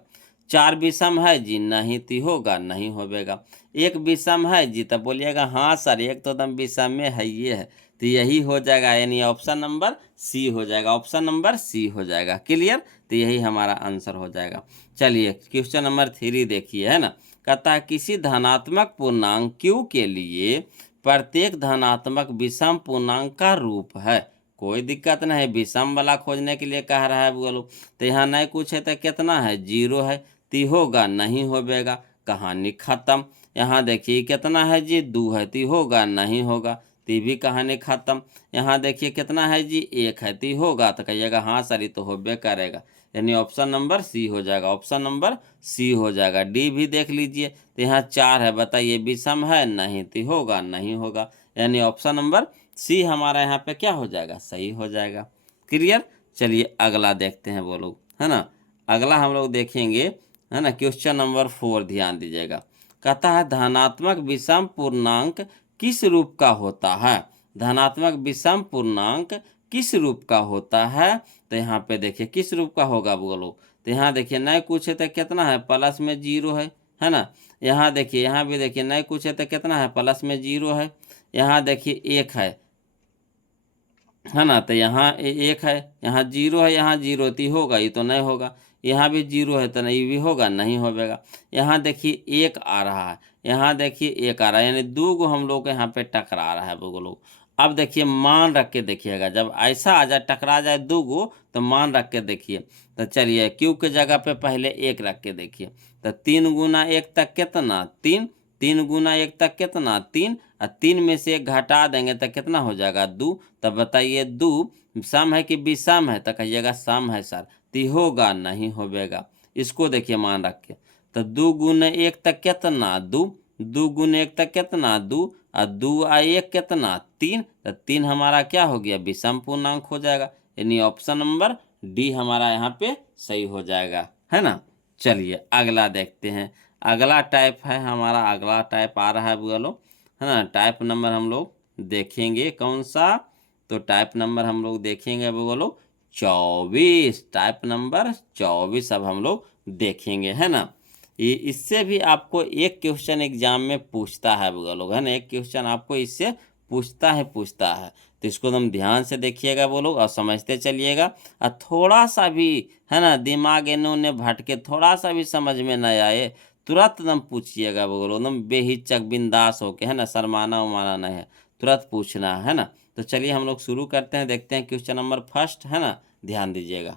4 विषम है जी, नहीं, तो होगा, नहीं होगा। 1 विषम है जी, तब बोलिएगा हाँ सर, एक तो एकदम विषम में है, ये है, तो यही हो जाएगा, यानी ऑप्शन नंबर सी हो जाएगा, ऑप्शन नंबर सी हो जाएगा। क्लियर। तो यही हमारा आंसर हो जाएगा। चलिए क्वेश्चन नंबर 3 देखिए, है ना। कहता है किसी धनात्मक पूर्णांक q के लिए प्रत्येक धनात्मक विषम पूर्णांक का रूप है। कोई दिक्कत नहीं, विषम वाला खोजने के लिए कह रहा है बोलो, तो यहाँ नहीं कुछ है, तो कितना है? 0 है, तो होगा, नहीं होगा, कहानी खत्म। यहाँ देखिए कितना है जी? 2 है, तो होगा, नहीं होगा, तो भी कहानी खत्म। यहाँ देखिए कितना है जी? 1 है, तो होगा, तो कहिएगा हाँ सर ये तो होबे करेगा, यानी ऑप्शन नंबर सी हो जाएगा, ऑप्शन नंबर सी हो जाएगा। डी भी देख लीजिए, तो यहाँ 4 है, बताइए विषम है? नहीं, तो होगा, नहीं होगा, यानी ऑप्शन नंबर सी हमारा यहाँ पे क्या हो जाएगा? सही हो जाएगा। क्लियर। चलिए अगला देखते हैं वो लोग, है ना। अगला हम लोग देखेंगे, है ना, क्वेश्चन नंबर 4 ध्यान दीजिएगा। कहता है धनात्मक विषम पूर्णांक किस रूप का होता है? धनात्मक विषम पूर्णांक किस रूप का होता है, तो यहाँ पे देखिए किस रूप का होगा बोलो। तो यहाँ देखिए नहीं कुछ है तो कितना है, प्लस में 0 है ना। यहाँ देखिए, यहाँ भी देखिए नहीं कुछ है तो कितना है, प्लस में 0 है। यहाँ देखिए 1 है ना, तो यहाँ 1 है, यहाँ 0 है, यहाँ 0 तो होगा, ये तो नहीं होगा। यहाँ भी 0 है तो नहीं भी होगा, नहीं होगा। यहाँ देखिए 1 आ रहा है, यहाँ देखिए 1 आ रहा है, यानी दो गो हम लोग के यहाँ पे टकरा रहा है बोलो। अब देखिए मान रख के देखिएगा, जब ऐसा आ जाए टकरा जाए दो गो तो मान रख के देखिए। तो चलिए क्यू के जगह पे पहले 1 रख के देखिए। तो 3 गुना 1 तक कितना, 3। 3 गुना 1 तक कितना, 3। और 3 में से 1 घटा देंगे तो कितना हो जाएगा, 2। तब बताइए 2 सम है कि विषम है, तो कहिएगा सम है सर। तो होगा नहीं होगा। इसको देखिए मान रख के। तो 2 गुने 1 तक कितना, 2। 2 गुने 1 तक कितना, 2। और 2 और 1 कितना, 3। तो 3 हमारा क्या हो गया, विषम पूर्णांक हो जाएगा। यानी ऑप्शन नंबर डी हमारा यहाँ पे सही हो जाएगा, है ना। चलिए अगला देखते हैं। अगला टाइप है हमारा, अगला टाइप आ रहा है बोलो, है ना। टाइप नंबर हम लोग देखेंगे कौन सा, तो टाइप नंबर हम लोग देखेंगे बोलो 24। टाइप नंबर 24 अब हम लोग देखेंगे, है ना। ये इससे भी आपको एक क्वेश्चन एग्जाम में पूछता है बोलो, है ना। एक क्वेश्चन आपको इससे पूछता है। तो इसको तुम ध्यान से देखिएगा बोलो और समझते चलिएगा। और थोड़ा सा भी, है ना, दिमाग इन्होंने भटके, थोड़ा सा भी समझ में न आए, तुरंत एकदम पूछिएगा बोलो, एकदम बेहिचक बिंदास होके, है ना। शर्माना उमाना नहीं है, तुरंत पूछना है ना। तो चलिए हम लोग शुरू करते हैं, देखते हैं क्वेश्चन नंबर फर्स्ट, है ना। ध्यान दीजिएगा,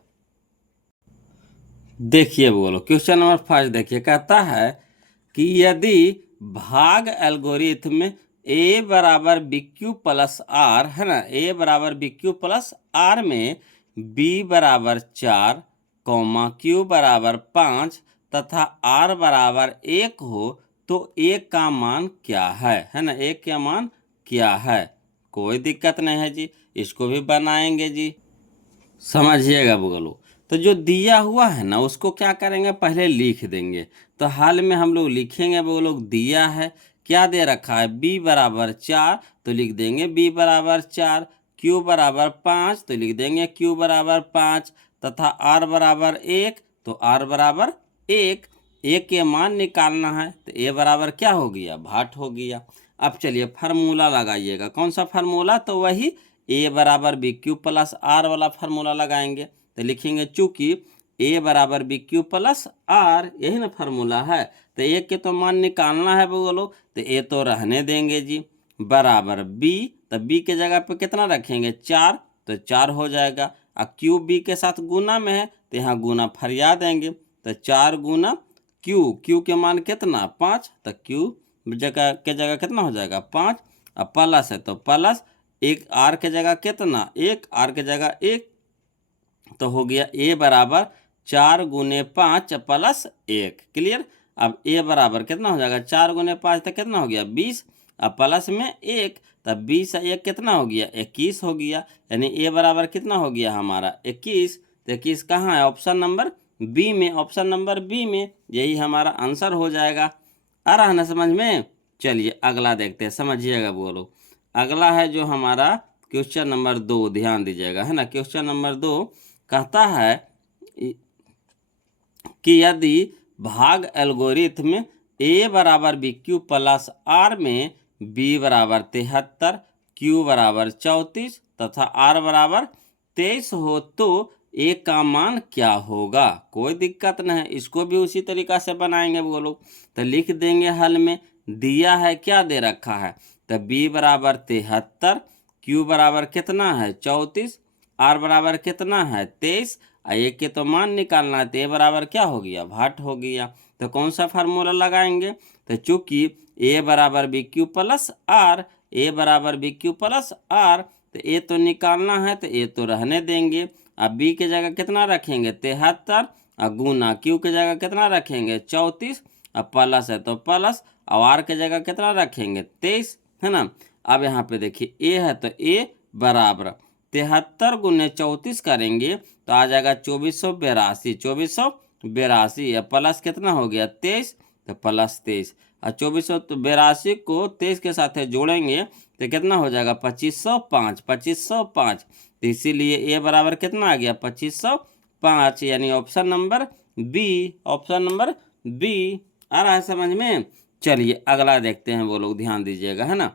देखिए बोलो क्वेश्चन नंबर फर्स्ट देखिए, कहता है कि यदि भाग एल्गोरिथम ए बराबर बी क्यू प्लस आर, है ना, ए बराबर बी क्यू प्लस आर में बी बराबर 4, क्यू बराबर 5 तथा आर बराबर 1 हो, तो ए का मान क्या है ना। ए का मान क्या है, कोई दिक्कत नहीं है जी, इसको भी बनाएंगे जी, समझिएगा बोलो। तो जो दिया हुआ है ना उसको क्या करेंगे, पहले लिख देंगे। तो हाल में हम लोग लिखेंगे वो लोग, दिया है क्या दे रखा है, b बराबर 4, तो लिख देंगे b बराबर 4। q बराबर 5, तो लिख देंगे q बराबर 5 तथा r बराबर 1, तो r बराबर 1। ए के मान निकालना है, तो a बराबर क्या हो गया, भाट हो गया। अब चलिए फार्मूला लगाइएगा, कौन सा फार्मूला, तो वही ए बराबर बी क्यू प्लस आर वाला फार्मूला लगाएंगे। तो लिखेंगे चूंकि ए बराबर बी क्यू प्लस आर, यही ना फार्मूला है। तो ए के तो मान निकालना है बोलो, तो ए तो रहने देंगे जी, बराबर बी, तो बी के जगह पे कितना रखेंगे, 4, तो 4 हो जाएगा। और क्यू बी के साथ गुना में है, तो यहाँ गुना फरिया देंगे। तो 4 गुना क्यू, क्यू के मान कितना 5, तो क्यू जगह के जगह कितना हो जाएगा 5, और प्लस है तो प्लस, एक आर के जगह कितना, 1, आर के जगह 1, तो हो गया ए बराबर 4 गुने 5 प्लस 1। क्लियर। अब ए बराबर कितना हो जाएगा, 4 गुने 5 तो कितना हो गया 20, अब प्लस में 1, तब 20 और 1 कितना हो गया 21 हो गया। यानी ए बराबर कितना हो गया हमारा 21। तो 21 कहाँ है, ऑप्शन नंबर बी में, ऑप्शन नंबर बी में, यही हमारा आंसर हो जाएगा। आ रहा है ना समझ में। चलिए अगला देखते हैं, समझिएगा बोलो। अगला है जो हमारा क्वेश्चन नंबर 2, ध्यान दीजिएगा, है ना। क्वेश्चन नंबर 2 कहता है कि यदि भाग एल्गोरिथम ए बराबर बी क्यू प्लस आर में बी बराबर 73, क्यू बराबर 34 तथा आर बराबर 23 हो, तो ए का मान क्या होगा, कोई दिक्कत नहीं है, इसको भी उसी तरीका से बनाएंगे बोलो। तो लिख देंगे हल में, दिया है क्या दे रखा है, तो बी बराबर 73, क्यू बराबर कितना है 34, आर बराबर कितना है 23, और ए के तो मान निकालना है, तो ए बराबर क्या हो गया, भाट हो गया। तो कौन सा फार्मूला लगाएंगे, तो चूंकि ए बराबर बी क्यू प्लस आर, ए बराबर बी क्यू प्लस आर, तो ए तो निकालना है, तो ए तो रहने देंगे। अब बी के जगह कितना रखेंगे 73, और गुना क्यू के जगह कितना रखेंगे 34, अब प्लस है तो प्लस, और आर के जगह कितना रखेंगे 23, है ना। अब यहाँ पे देखिए ए है, तो ए बराबर 73 गुने 34 करेंगे तो आ जाएगा 2482, 2482, या प्लस कितना हो गया 23, तो प्लस 23, और 2482 को 23 के साथ जोड़ेंगे तो कितना हो जाएगा 2505, 2505, तो इसीलिए ए बराबर कितना आ गया 2505, यानी option number B, option number B आ रहा है समझ में। चलिए अगला देखते हैं, वो लोग ध्यान दीजिएगा, है ना।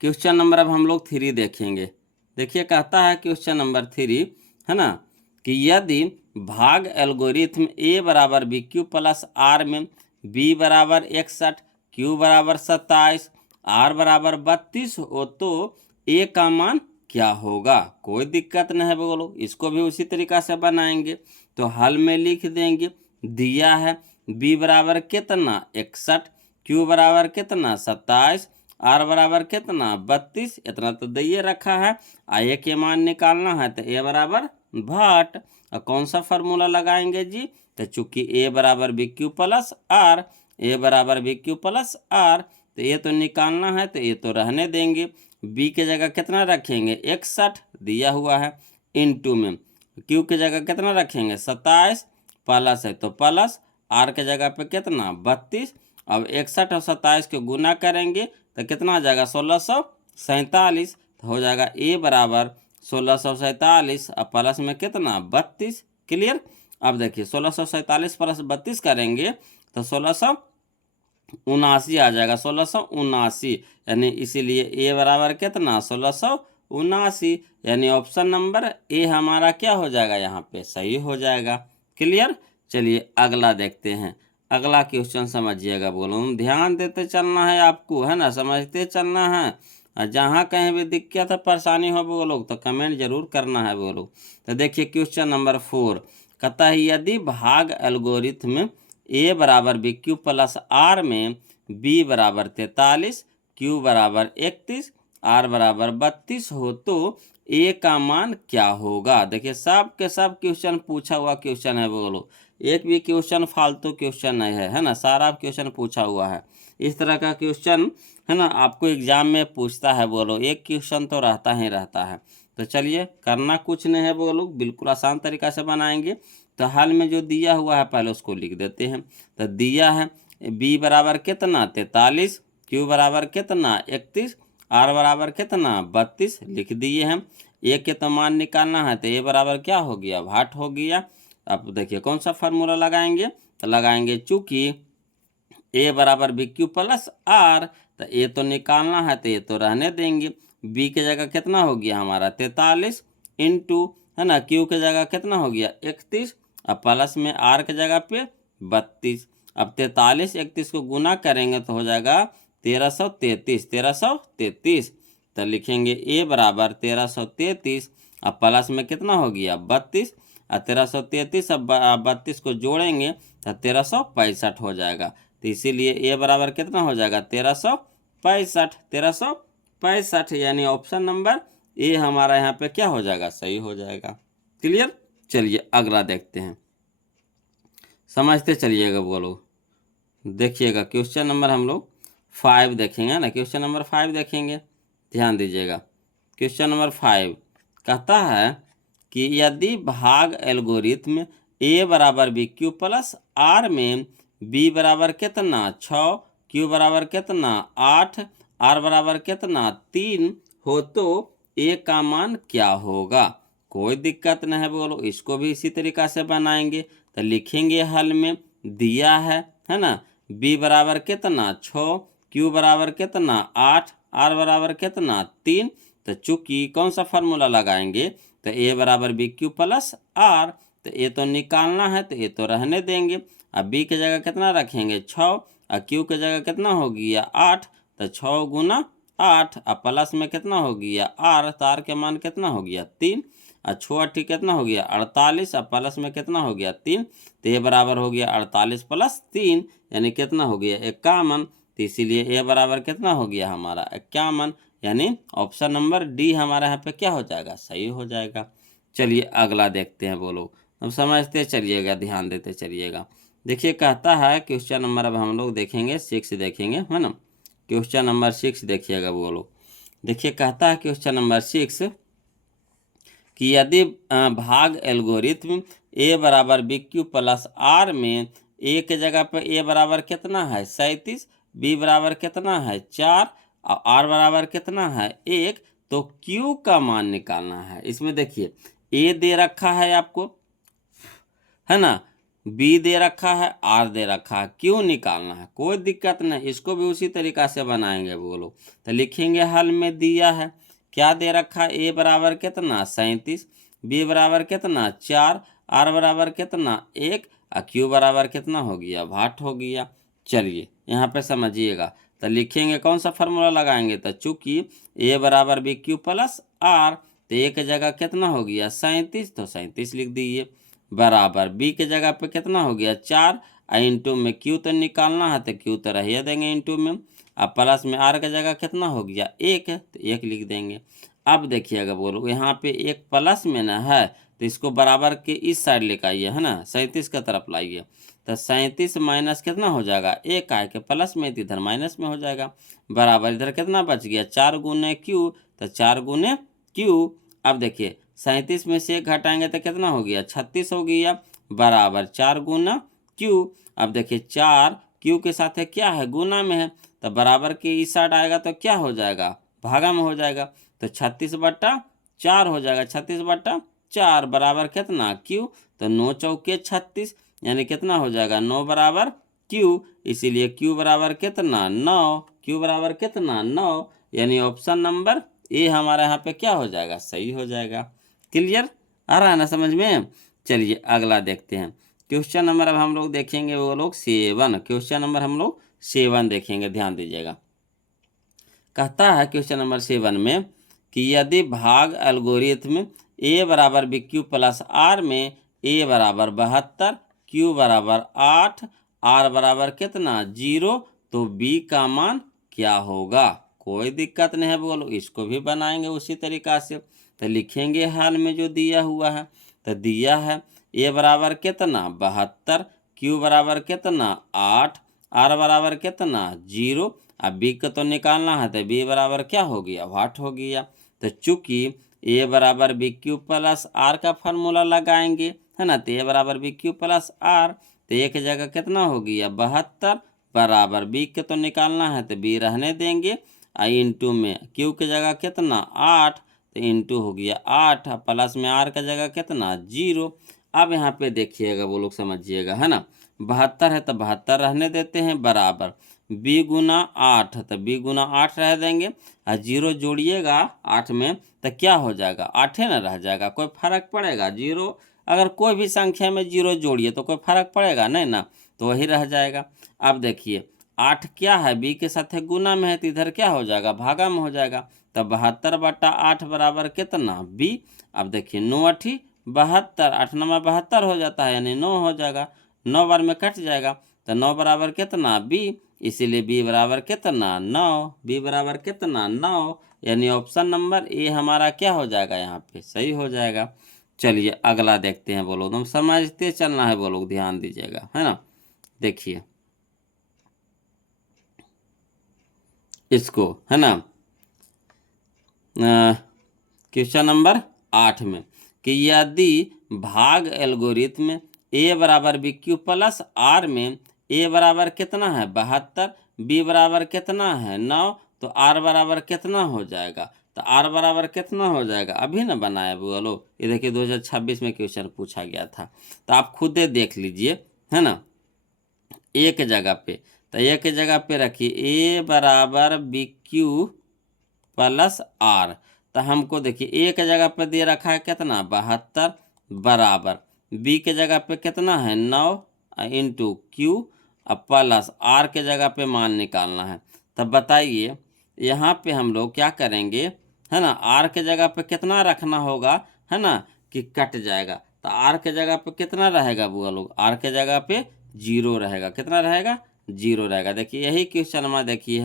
क्वेश्चन नंबर अब हम लोग 3 देखेंगे। देखिए कहता है क्वेश्चन नंबर 3, है ना, कि यदि भाग एल्गोरिथ्म ए बराबर बी क्यू प्लस आर में बी बराबर 61, क्यू बराबर 27, आर बराबर 32 हो तो ए का मान क्या होगा। कोई दिक्कत नहीं है बोलो, इसको भी उसी तरीका से बनाएंगे। तो हल में लिख देंगे, दिया है बी बराबर कितना 61, क्यू बराबर कितना 27, आर बराबर कितना 32, इतना तो दिए रखा है। ए के मान निकालना है तो ए बराबर भाट। और कौन सा फार्मूला लगाएंगे जी, तो चूंकि ए बराबर बी क्यू प्लस आर, ए बराबर बी क्यू प्लस आर, तो ये तो निकालना है तो ये तो रहने देंगे। बी के जगह कितना रखेंगे 61 दिया हुआ है, इनटू में क्यू के जगह कितना रखेंगे 27, प्लस है तो प्लस, आर के जगह पे कितना 32। अब 61 और 27 को गुना करेंगे तो कितना आ जाएगा 1647, तो हो जाएगा ए बराबर 1647 और प्लस में कितना 32। क्लियर। अब देखिए 1647 प्लस 32 करेंगे तो 1679 आ जाएगा, 1679, यानी इसीलिए ए बराबर कितना 1679, यानी ऑप्शन नंबर ए हमारा क्या हो जाएगा यहाँ पे सही हो जाएगा। क्लियर। चलिए अगला देखते हैं। अगला क्वेश्चन समझिएगा, बोलो ध्यान देते चलना है आपको, है ना, समझते चलना है। और जहाँ कहीं भी दिक्कत है परेशानी हो वो लोग तो कमेंट जरूर करना है वो लोग। तो देखिए क्वेश्चन नंबर 4 कहता है यदि भाग एल्गोरिथ्म ए बराबर बी क्यू प्लस आर में बी बराबर 43, क्यू बराबर 31, आर बराबर 32 हो तो ए का मान क्या होगा। देखिए सब के सब क्वेश्चन पूछा हुआ क्वेश्चन है बोलो, एक भी क्वेश्चन फालतू क्वेश्चन नहीं है, है ना, सारा क्वेश्चन पूछा हुआ है। इस तरह का क्वेश्चन, है ना, आपको एग्जाम में पूछता है बोलो, एक क्वेश्चन तो रहता ही रहता है। तो चलिए करना कुछ नहीं है बोलो, बिल्कुल आसान तरीका से बनाएंगे। तो हाल में जो दिया हुआ है पहले उसको लिख देते हैं। तो दिया है बी बराबर कितना 43, क्यू बराबर कितना 31, आर बराबर कितना 32 लिख दिए हैं। ए के तो मान निकालना है तो ए बराबर क्या हो गया भाट हो गया। अब देखिए कौन सा फार्मूला लगाएंगे, तो लगाएंगे चूंकि ए बराबर बी क्यू प्लस आर, तो ए तो निकालना है तो ये तो रहने देंगे। बी के जगह कितना हो गया हमारा 43 इंटू, है ना, क्यू के जगह कितना हो गया 31, अब प्लस में आर के जगह पे 32। अब 43 31 को गुना करेंगे तो हो जाएगा 1333, 1333। तो लिखेंगे ए बराबर 1333, अब प्लस में कितना हो गया 32, और 1333 अब 32 को जोड़ेंगे तो 1365 हो जाएगा। तो इसीलिए ए बराबर कितना हो जाएगा 1365, 1365, यानी ऑप्शन नंबर ए हमारा यहाँ पे क्या हो जाएगा सही हो जाएगा। क्लियर। चलिए अगला देखते हैं, समझते चलिएगा बोलो। देखिएगा क्वेश्चन नंबर हम लोग 5 देखेंगे ना, क्वेश्चन नंबर 5 देखेंगे, ध्यान दीजिएगा। क्वेश्चन नंबर 5 कहता है कि यदि भाग एल्गोरिथ्म ए बराबर बी क्यू प्लस आर में बी बराबर कितना 6, क्यू बराबर कितना 8, आर बराबर कितना 3 हो तो ए का मान क्या होगा। कोई दिक्कत नहीं है बोलो, इसको भी इसी तरीका से बनाएंगे। तो लिखेंगे हल में, दिया है ना, बी बराबर कितना 6, क्यू बराबर कितना 8, आर बराबर कितना 3। तो चूंकि कौन सा फार्मूला लगाएंगे, तो ए बराबर बी क्यू प्लस आर, तो ए तो निकालना है तो ए तो रहने देंगे। अब बी के जगह कितना रखेंगे 6, और क्यू के जगह कितना हो गया 8, तो 6 गुना 8, और प्लस में कितना हो गया आर, तो आर के मान कितना हो गया 3, और 6 8 कितना हो गया 48, और प्लस में कितना हो गया 3, तो ये बराबर हो गया 48 प्लस 3, यानी कितना हो गया 51। तो इसीलिए ए बराबर कितना हो गया हमारा 51, यानी ऑप्शन नंबर डी हमारा यहाँ पे क्या हो जाएगा सही हो जाएगा। चलिए अगला देखते हैं बोलो, अब समझते चलिएगा, ध्यान देते चलिएगा। देखिए कहता है क्वेश्चन नंबर अब हम लोग देखेंगे 6 देखेंगे, है ना, क्वेश्चन नंबर 6 देखिएगा बोलो। देखिए कहता है क्वेश्चन नंबर 6 कि यदि भाग एल्गोरिथ्म ए बराबर बी क्यू प्लस आर में ए के जगह पर ए बराबर कितना है 37, बी बराबर कितना है 4, और आर बराबर कितना है 1, तो Q का मान निकालना है। इसमें देखिए A दे रखा है आपको, है ना, B दे रखा है, R दे रखा है, Q निकालना है। कोई दिक्कत नहीं, इसको भी उसी तरीका से बनाएंगे वो लोग। तो लिखेंगे हल में दिया है क्या दे रखा है, A बराबर कितना 37, B बराबर कितना 4, R बराबर कितना 1 और Q बराबर कितना हो गया 8 हो गया। चलिए यहाँ पे समझिएगा, तो लिखेंगे कौन सा फार्मूला लगाएंगे, तो चूंकि A बराबर BQ प्लस R, तो A की जगह कितना हो गया 37, तो 37 लिख दीजिए, बराबर B के जगह पे कितना हो गया 4, इंटू में Q तो निकालना है, तो Q तो रह देंगे इंटू में, अब प्लस में R का जगह कितना हो गया 1 है, तो 1 लिख देंगे। अब देखिएगा बोलो यहाँ पे एक प्लस में ना है, तो इसको बराबर के इस साइड लेकर आइए, है ना, 37 की तरफ लाइए, तो 37 माइनस कितना हो जाएगा 1 आए के प्लस में, तो इधर माइनस में हो जाएगा, बराबर इधर कितना बच गया 4 गुने Q, तो 4 गुने Q। अब देखिए 37 में से 1 घटाएंगे तो कितना हो गया 36 हो गया, बराबर 4 गुना Q। अब देखिए 4 Q के साथ है क्या है गुना में है, तो बराबर के इस साइड आएगा तो क्या हो जाएगा भागा में हो जाएगा, तो 36/4 हो जाएगा, 36/4 बराबर कितना Q, तो 9 चौके 36, यानी कितना हो जाएगा 9 बराबर Q, इसीलिए Q बराबर कितना 9, Q बराबर कितना 9, यानी ऑप्शन नंबर ए हमारा यहाँ पे क्या हो जाएगा सही हो जाएगा। क्लियर आ रहा है ना समझ में। चलिए अगला देखते हैं क्वेश्चन नंबर, अब हम लोग देखेंगे वो लोग 7, क्वेश्चन नंबर हम लोग 7 देखेंगे, ध्यान दीजिएगा। कहता है क्वेश्चन नंबर 7 में कि यदि भाग एल्गोरिथम A बराबर BQ प्लस R में A बराबर 72, Q बराबर 8, R बराबर कितना 0, तो B का मान क्या होगा। कोई दिक्कत नहीं है, बोलो इसको भी बनाएंगे उसी तरीका से। तो लिखेंगे हाल में जो दिया हुआ है, तो दिया है A बराबर कितना 72, Q बराबर कितना 8, R बराबर कितना 0, अब B को तो निकालना है, तो B बराबर क्या हो गया 8 हो गया। तो चूंकि A बराबर BQ प्लस R का फार्मूला लगाएंगे, है ना, तो A बराबर BQ प्लस R, तो A की जगह कितना हो गया 72, बराबर B के तो निकालना है, तो B रहने देंगे, इंटू में Q की जगह कितना 8, तो इंटू हो गया 8, प्लस में R का जगह कितना 0। अब यहाँ पे देखिएगा वो लोग समझिएगा, है ना, 72 है तो 72 रहने देते हैं, बराबर B गुना 8, तो B गुना 8 रह देंगे, और 0 जोड़िएगा 8 में तो क्या हो जाएगा 8 ना रह जाएगा, कोई फर्क पड़ेगा 0, अगर कोई भी संख्या में 0 जोड़िए तो कोई फर्क पड़ेगा नहीं ना, तो वही रह जाएगा। अब देखिए 8 क्या है B के साथ है गुना में है, तो इधर क्या हो जाएगा भागा में हो जाएगा, तो 72/8 बराबर कितना B। अब देखिए 9 8 72, 8 9 72 हो जाता है, यानी 9 हो जाएगा, 9 बार में कट जाएगा, तो 9 बराबर कितना B, इसीलिए B बराबर कितना 9, B बराबर कितना 9, यानी ऑप्शन नंबर ए हमारा क्या हो जाएगा यहाँ पे सही हो जाएगा। चलिए अगला देखते हैं, बोलो तुम समझते चलना है, बोलो ध्यान दीजिएगा, है ना। देखिए इसको, है ना, क्वेश्चन नंबर 8 में कि यदि भाग एल्गोरिथम A बराबर BQ प्लस R में A बराबर कितना है 72, B बराबर कितना है 9, तो R बराबर कितना हो जाएगा, तो R बराबर कितना हो जाएगा अभी ना बनाया बोलो, ये देखिए 2026 में क्वेश्चन पूछा गया था, तो आप खुद देख लीजिए, है ना। एक जगह पे, तो एक जगह पे रखिए A बराबर BQ प्लस R, तो हमको देखिए एक जगह पे दे रखा है कितना 72, बराबर B के जगह पे कितना है 9 इंटू Q, अब प्लस R के जगह पे मान निकालना है। तब बताइए यहाँ पे हम लोग क्या करेंगे, है ना, R के जगह पे कितना रखना होगा, है ना, कि कट जाएगा, तो R के जगह पे कितना रहेगा बुआ लोग, R के जगह पे 0 रहेगा, कितना रहेगा 0 रहेगा। देखिए यही क्वेश्चन में देखिए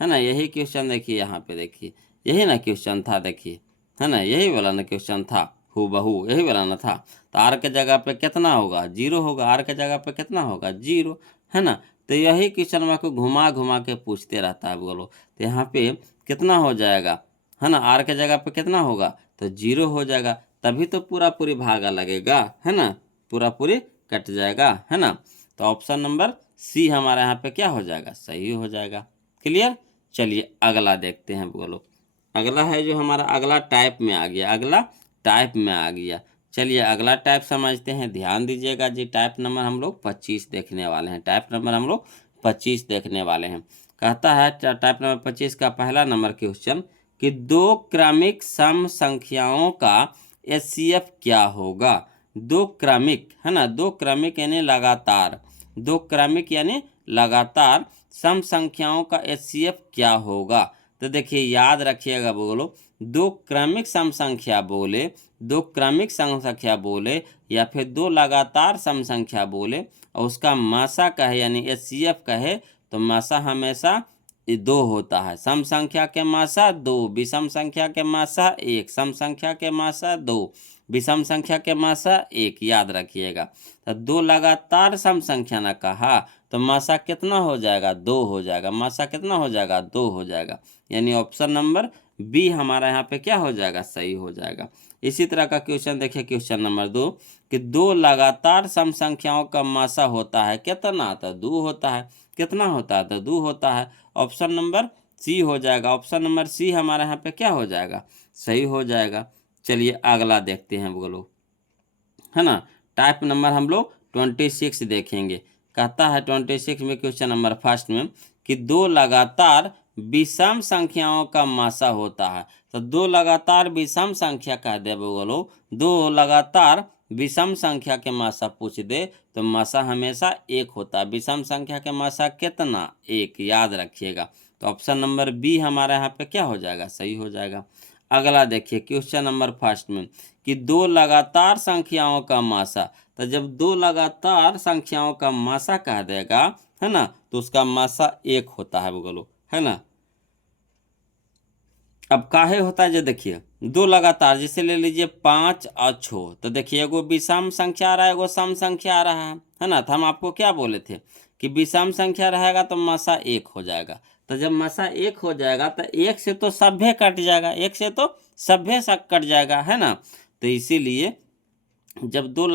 है ना, यही क्वेश्चन देखिए यहाँ पे देखिए, यही ना क्वेश्चन था देखिए, है ना, यही वाला ना क्वेश्चन था, हूबहू यही वाला ना था। तो R के जगह पे कितना होगा 0 होगा, R के जगह पे कितना होगा 0, है ना। तो यही क्वेश्चन में को घुमा घुमा के पूछते रहता है बोलो, तो यहाँ पे कितना हो जाएगा, है ना, R के जगह पे कितना होगा तो 0 हो जाएगा, तभी तो पूरा पूरी भागा लगेगा, है ना, पूरा पूरी कट जाएगा, है ना। तो ऑप्शन नंबर सी हमारा यहाँ पे क्या हो जाएगा सही हो जाएगा। क्लियर। चलिए अगला देखते हैं बोलो, अगला है जो हमारा अगला टाइप में आ गया, अगला टाइप में आ गया। चलिए अगला टाइप समझते हैं, ध्यान दीजिएगा जी। टाइप नंबर हम लोग 25 देखने वाले हैं। टाइप नंबर हम लोग 25 देखने वाले हैं। कहता है टाइप नंबर 25 का पहला नंबर क्वेश्चन कि दो क्रमिक सम संख्याओं का एचसीएफ क्या होगा। दो क्रमिक है ना, दो क्रमिक यानी लगातार, दो क्रमिक यानी लगातार सम संख्याओं का एचसीएफ क्या होगा। तो देखिए याद रखिएगा, बोलो दो क्रमिक सम संख्या बोले, दो क्रमिक सम संख्या बोले या फिर दो लगातार सम संख्या बोले और उसका मासा कहे यानी एचसीएफ कहे, तो मासा हमेशा दो होता है। सम संख्या के मासा दो, विषम संख्या के मासा एक, सम संख्या के मासा दो, विषम संख्या के मासा एक, याद रखिएगा। तो दो लगातार सम संख्या ना कहा तो मासा कितना हो जाएगा, दो हो जाएगा। मासा कितना हो जाएगा, दो हो जाएगा। यानी ऑप्शन नंबर बी हमारा यहाँ पे क्या हो जाएगा, सही हो जाएगा। इसी तरह का क्वेश्चन देखिए, क्वेश्चन नंबर 2 कि दो लगातार सम संख्याओं का मासा होता है कितना, तो दो होता है। कितना होता है, तो दो होता है। ऑप्शन नंबर सी हो जाएगा। ऑप्शन नंबर सी हमारे यहाँ पे क्या हो जाएगा, सही हो जाएगा। चलिए अगला देखते हैं, बोलो है ना। टाइप नंबर हम लोग 26 देखेंगे। कहता है 26 में क्वेश्चन नंबर फर्स्ट में कि दो लगातार विषम संख्याओं का मासा होता है। तो दो लगातार विषम संख्या कह दे, बोलो दो लगातार विषम संख्या के मासा पूछ दे तो मासा हमेशा एक होता है। विषम संख्या के मासा कितना, एक, याद रखिएगा। तो ऑप्शन नंबर बी हमारे यहाँ पे क्या हो जाएगा, सही हो जाएगा। अगला देखिए क्वेश्चन नंबर फर्स्ट में कि दो लगातार संख्याओं का मासा। तो जब दो लगातार संख्याओं का मासा कह देगा है ना, तो उसका मासा एक होता है, बोलो है ना। अब काहे होता है, जो देखिए दो लगातार, जैसे ले लीजिए 5 और 6, तो देखिए एगो विषम संख्या आ रहा है, एगो सम संख्या आ रहा है ना। तो हम आपको क्या बोले थे कि विषम संख्या रहेगा तो मासा एक हो जाएगा। तो जब मासा एक हो जाएगा तो एक से तो सभ्य कट जाएगा, एक से तो सभ्य कट जाएगा है ना। तो इसीलिए जब दो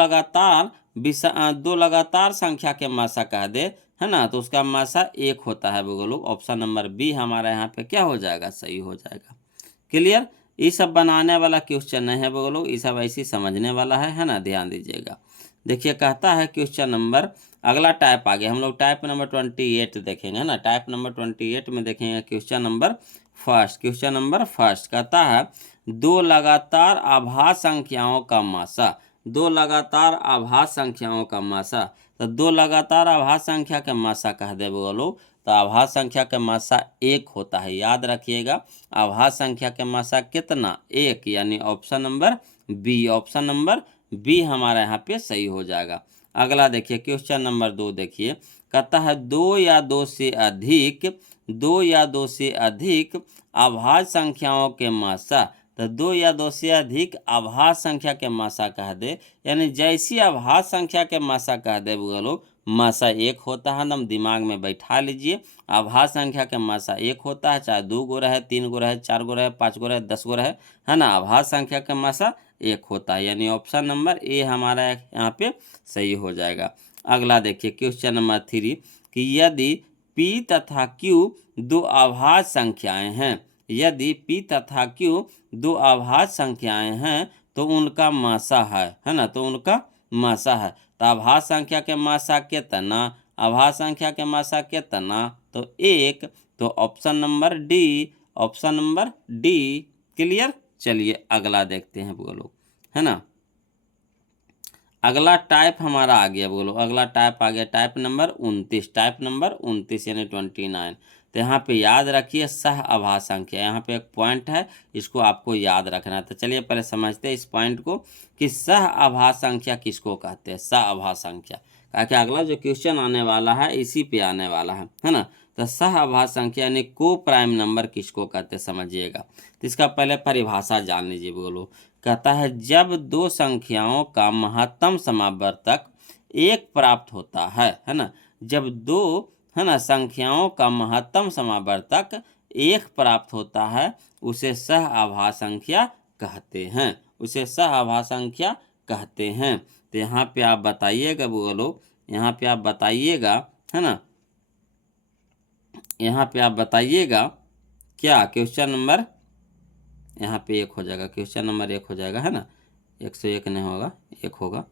लगातार संख्या के मासा कह दे है ना, तो उसका मासा एक होता है, बोलो ऑप्शन नंबर बी हमारा यहाँ पे क्या हो जाएगा, सही हो जाएगा। क्लियर। ये सब बनाने वाला क्वेश्चन नहीं है, बोलो ये सब ऐसे समझने वाला है ना, ध्यान दीजिएगा। देखिए कहता है क्वेश्चन नंबर, अगला टाइप आ गया। हम लोग टाइप नंबर 28 देखेंगे है ना। टाइप नंबर 28 में देखेंगे question number first. Question number first कहता है दो लगातार आभाज्य संख्याओं का मासा। दो लगातार आभाज्य संख्याओं का मासा। तो दो लगातार आभाज्य संख्या का मासा कह दे, बोलो तो आभाज्य संख्या का मासा एक होता है, याद रखिएगा। आभाज्य संख्या का मासा कितना, एक, यानी option number B. Option number B हमारा यहाँ पे सही हो जाएगा। अगला देखिए क्वेश्चन नंबर 2 देखिए, कहता है दो या दो से अधिक अभाज्य संख्याओं के मासा। तो दो या दो से अधिक अभाज्य संख्या के मासा कह दे, यानी जैसी अभाज्य संख्या के मासा कह दे, बोलो मासा एक होता है। एकदम दिमाग में बैठा लीजिए, अभाज्य संख्या के मासा एक होता है, चाहे 2 गो रहे, 3 गो रहे, 4 गो रहे, 5 गो रहे, 10 गो रहे है ना। अभाज्य संख्या का मासा एक होता है, यानी ऑप्शन नंबर ए हमारा यहाँ पे सही हो जाएगा। अगला देखिए क्वेश्चन नंबर 3 कि यदि P तथा Q दो अभाज्य संख्याएं हैं, यदि P तथा Q दो अभाज्य संख्याएं हैं तो उनका मासा है ना, तो उनका मासा है। तो अभाज्य संख्या के मासा कितना, अभाज्य संख्या के मासा कितना, तो एक। तो option number D, option number D. Clear. चलिए अगला देखते हैं, बोलो है ना। अगला टाइप हमारा आ गया, बोलो अगला टाइप आ गया, टाइप नंबर 29। टाइप नंबर 29 यानी 29। तो यहाँ पे याद रखिए सह अभाज्य संख्या, यहाँ पे एक पॉइंट है, इसको आपको याद रखना है। तो चलिए पहले समझते हैं इस पॉइंट को कि सह अभाज्य संख्या किसको कहते हैं, सह अभाज्य संख्या। ताकि अगला जो क्वेश्चन आने वाला है इसी पे आने वाला है ना। तो सह अभाज्य संख्या यानी को प्राइम नंबर किसको कहते हैं, समझिएगा। तो इसका पहले परिभाषा जान लीजिए, बोलो कहता है जब दो संख्याओं का महत्तम समावर्तक एक प्राप्त होता है ना। जब दो है ना संख्याओं का महत्तम समावर्तक एक प्राप्त होता है उसे सह अभाज्य संख्या कहते हैं, उसे सह अभाज्य संख्या कहते हैं। तो यहाँ पे आप बताइएगा, बोलो यहाँ पे आप बताइएगा है ना, यहाँ पे आप बताइएगा क्या क्वेश्चन नंबर यहाँ पे 1 हो जाएगा, क्वेश्चन नंबर 1 हो जाएगा, है ना। 101 नहीं होगा, 1 होगा।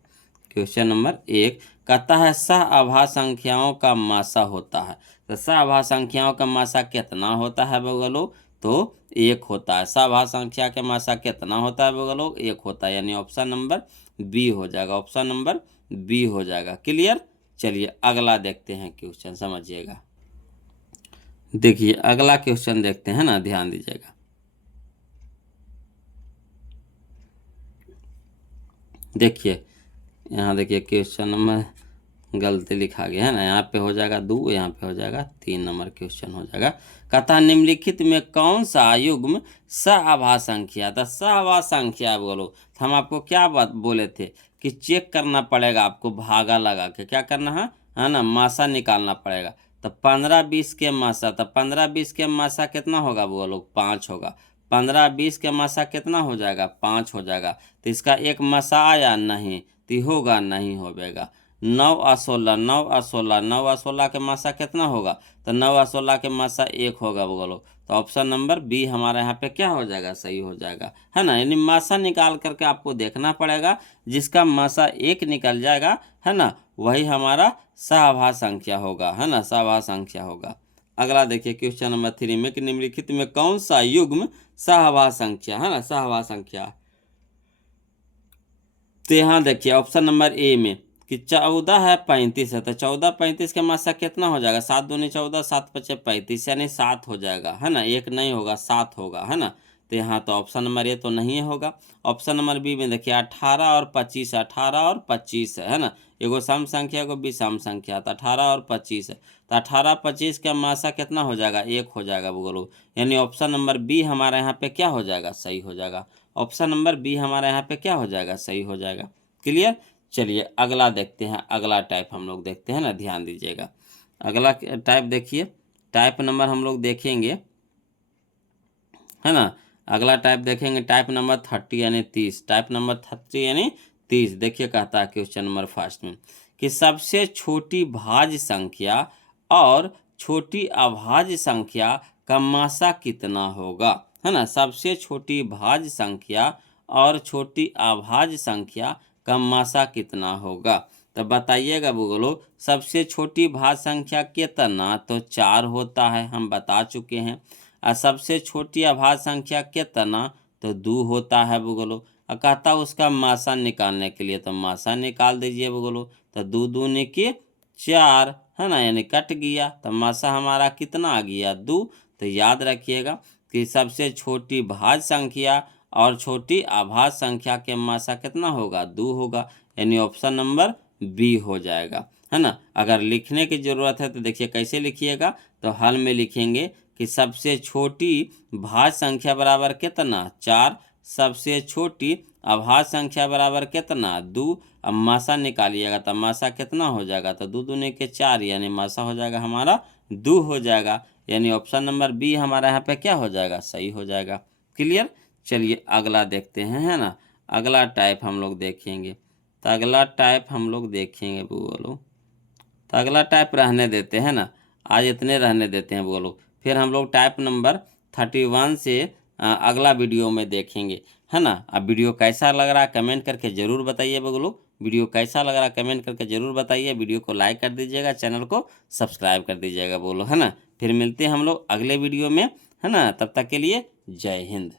क्वेश्चन नंबर 1 कहता है सह आभाज्य संख्याओं का मासा होता है। तो सह आभाज्य संख्याओं का मासा कितना होता है बगलो, तो 1 होता है। सह आभाज्य संख्या के मासा कितना होता है बगलो, 1 होता है, यानी ऑप्शन नंबर बी हो जाएगा, ऑप्शन नंबर बी हो जाएगा। क्लियर। चलिए अगला देखते हैं क्वेश्चन, समझिएगा। देखिए अगला क्वेश्चन देखते हैं ना, ध्यान दीजिएगा। देखिए यहाँ देखिए क्वेश्चन नंबर गलती लिखा गया है ना, यहाँ पे हो जाएगा 2, यहाँ पे हो जाएगा 3 नंबर क्वेश्चन हो जाएगा। कहता निम्नलिखित में कौन सा युग्म सह संख्या, तो सह संख्या बोलो, तो हम आपको क्या बात बोले थे कि चेक करना पड़ेगा आपको, भागा लगा के क्या करना है ना, मासा निकालना पड़ेगा। तो 15-20 के मासा, तो 15-20 के मासा कितना होगा बोलो, 5 होगा। 15-20 के मासा कितना हो जाएगा, 5 हो जाएगा। तो इसका एक मासा आया नहीं, तो होगा नहीं होगा। 9 और 16, 9 और 16, 9 और 16 के मासा कितना होगा, तो 9 और 16 के मासा 1 होगा बोलो। तो ऑप्शन नंबर बी हमारा यहाँ पे क्या हो जाएगा, सही हो जाएगा, है ना। यानी मासा निकाल करके आपको देखना पड़ेगा, जिसका मासा 1 निकल जाएगा, है ना, वही हमारा सहभाज्य संख्या होगा, है ना, सहभाज्य संख्या होगा। अगला देखिए क्वेश्चन नंबर 3 में कि निम्नलिखित में कौन सा युग्म सहभाज्य संख्या, है ना, सहभाज्य संख्या। तो यहाँ देखिए ऑप्शन नंबर ए में कि 14 है, 35 है, तो 14 35 के मासा कितना हो जाएगा, 7 दूनी 14, 7 पचे 35, यानी 7 हो जाएगा, है ना, 1 नहीं होगा, 7 होगा, है ना। तो यहाँ तो ऑप्शन नंबर ए तो नहीं होगा। ऑप्शन नंबर बी में देखिए 18 और 25, 18 और 25 है ना, एगो सम संख्या एगो विषम संख्या, तो 18 और 25 है। तो 18-25 का मासा कितना हो जाएगा, 1 हो जाएगा बोलो, यानी ऑप्शन नंबर बी हमारा यहाँ पे क्या हो जाएगा, सही हो जाएगा। ऑप्शन नंबर बी हमारा यहाँ पे क्या हो जाएगा, सही हो जाएगा। क्लियर। चलिए अगला देखते हैं, अगला टाइप हम लोग देखते हैं ना, ध्यान दीजिएगा। अगला टाइप देखिए, टाइप नंबर हम लोग देखेंगे, है ना। अगला टाइप देखेंगे टाइप नंबर 30 यानी 30, टाइप नंबर 30 यानी 30। देखिए कहता है क्वेश्चन नंबर फर्स्ट में कि सबसे छोटी भाज्य संख्या और छोटी अभाज्य संख्या का मासा कितना होगा, है ना। सबसे छोटी भाज्य संख्या और छोटी अभाज्य संख्या का मासा कितना होगा, तो बताइएगा बोलो। सबसे छोटी भाज्य संख्या कितना, तो 4 होता है, हम बता चुके हैं। और सबसे छोटी अभाज्य संख्या कितना, तो 2 होता है बोलो। और कहता उसका मासा निकालने के लिए, तो मासा निकाल दीजिए बोलो। तो 2 दूनी के 4, है ना, यानी कट गया, तो मासा हमारा कितना आ गया, 2। तो याद रखिएगा कि सबसे छोटी भाज्य संख्या और छोटी अभाज्य संख्या के मासा कितना होगा, 2 होगा, यानी ऑप्शन नंबर बी हो जाएगा, है ना। अगर लिखने की ज़रूरत है तो देखिए कैसे लिखिएगा, तो हल में लिखेंगे कि सबसे छोटी भाज्य संख्या बराबर कितना, 4, सबसे छोटी अभाज्य संख्या बराबर कितना, 2। अब मासा निकालिएगा तो मासा कितना हो जाएगा, तो 2 दूनी के 4, यानी मासा हो जाएगा हमारा 2 हो जाएगा, यानी ऑप्शन नंबर बी हमारा यहाँ पे क्या हो जाएगा, सही हो जाएगा। क्लियर। चलिए अगला देखते हैं, है ना। अगला टाइप हम लोग देखेंगे, तो अगला टाइप हम लोग देखेंगे बोलो। तो अगला टाइप रहने देते हैं ना, आज इतने रहने देते हैं बोलो। फिर हम लोग टाइप नंबर 31 से अगला वीडियो में देखेंगे, है ना। अब वीडियो कैसा लग रहा है कमेंट करके ज़रूर बताइए बोलो। वीडियो कैसा लग रहा है कमेंट करके ज़रूर बताइए। वीडियो को लाइक कर दीजिएगा, चैनल को सब्सक्राइब कर दीजिएगा बोलो, है ना। फिर मिलते हैं हम लोग अगले वीडियो में, है ना। तब तक के लिए जय हिंद।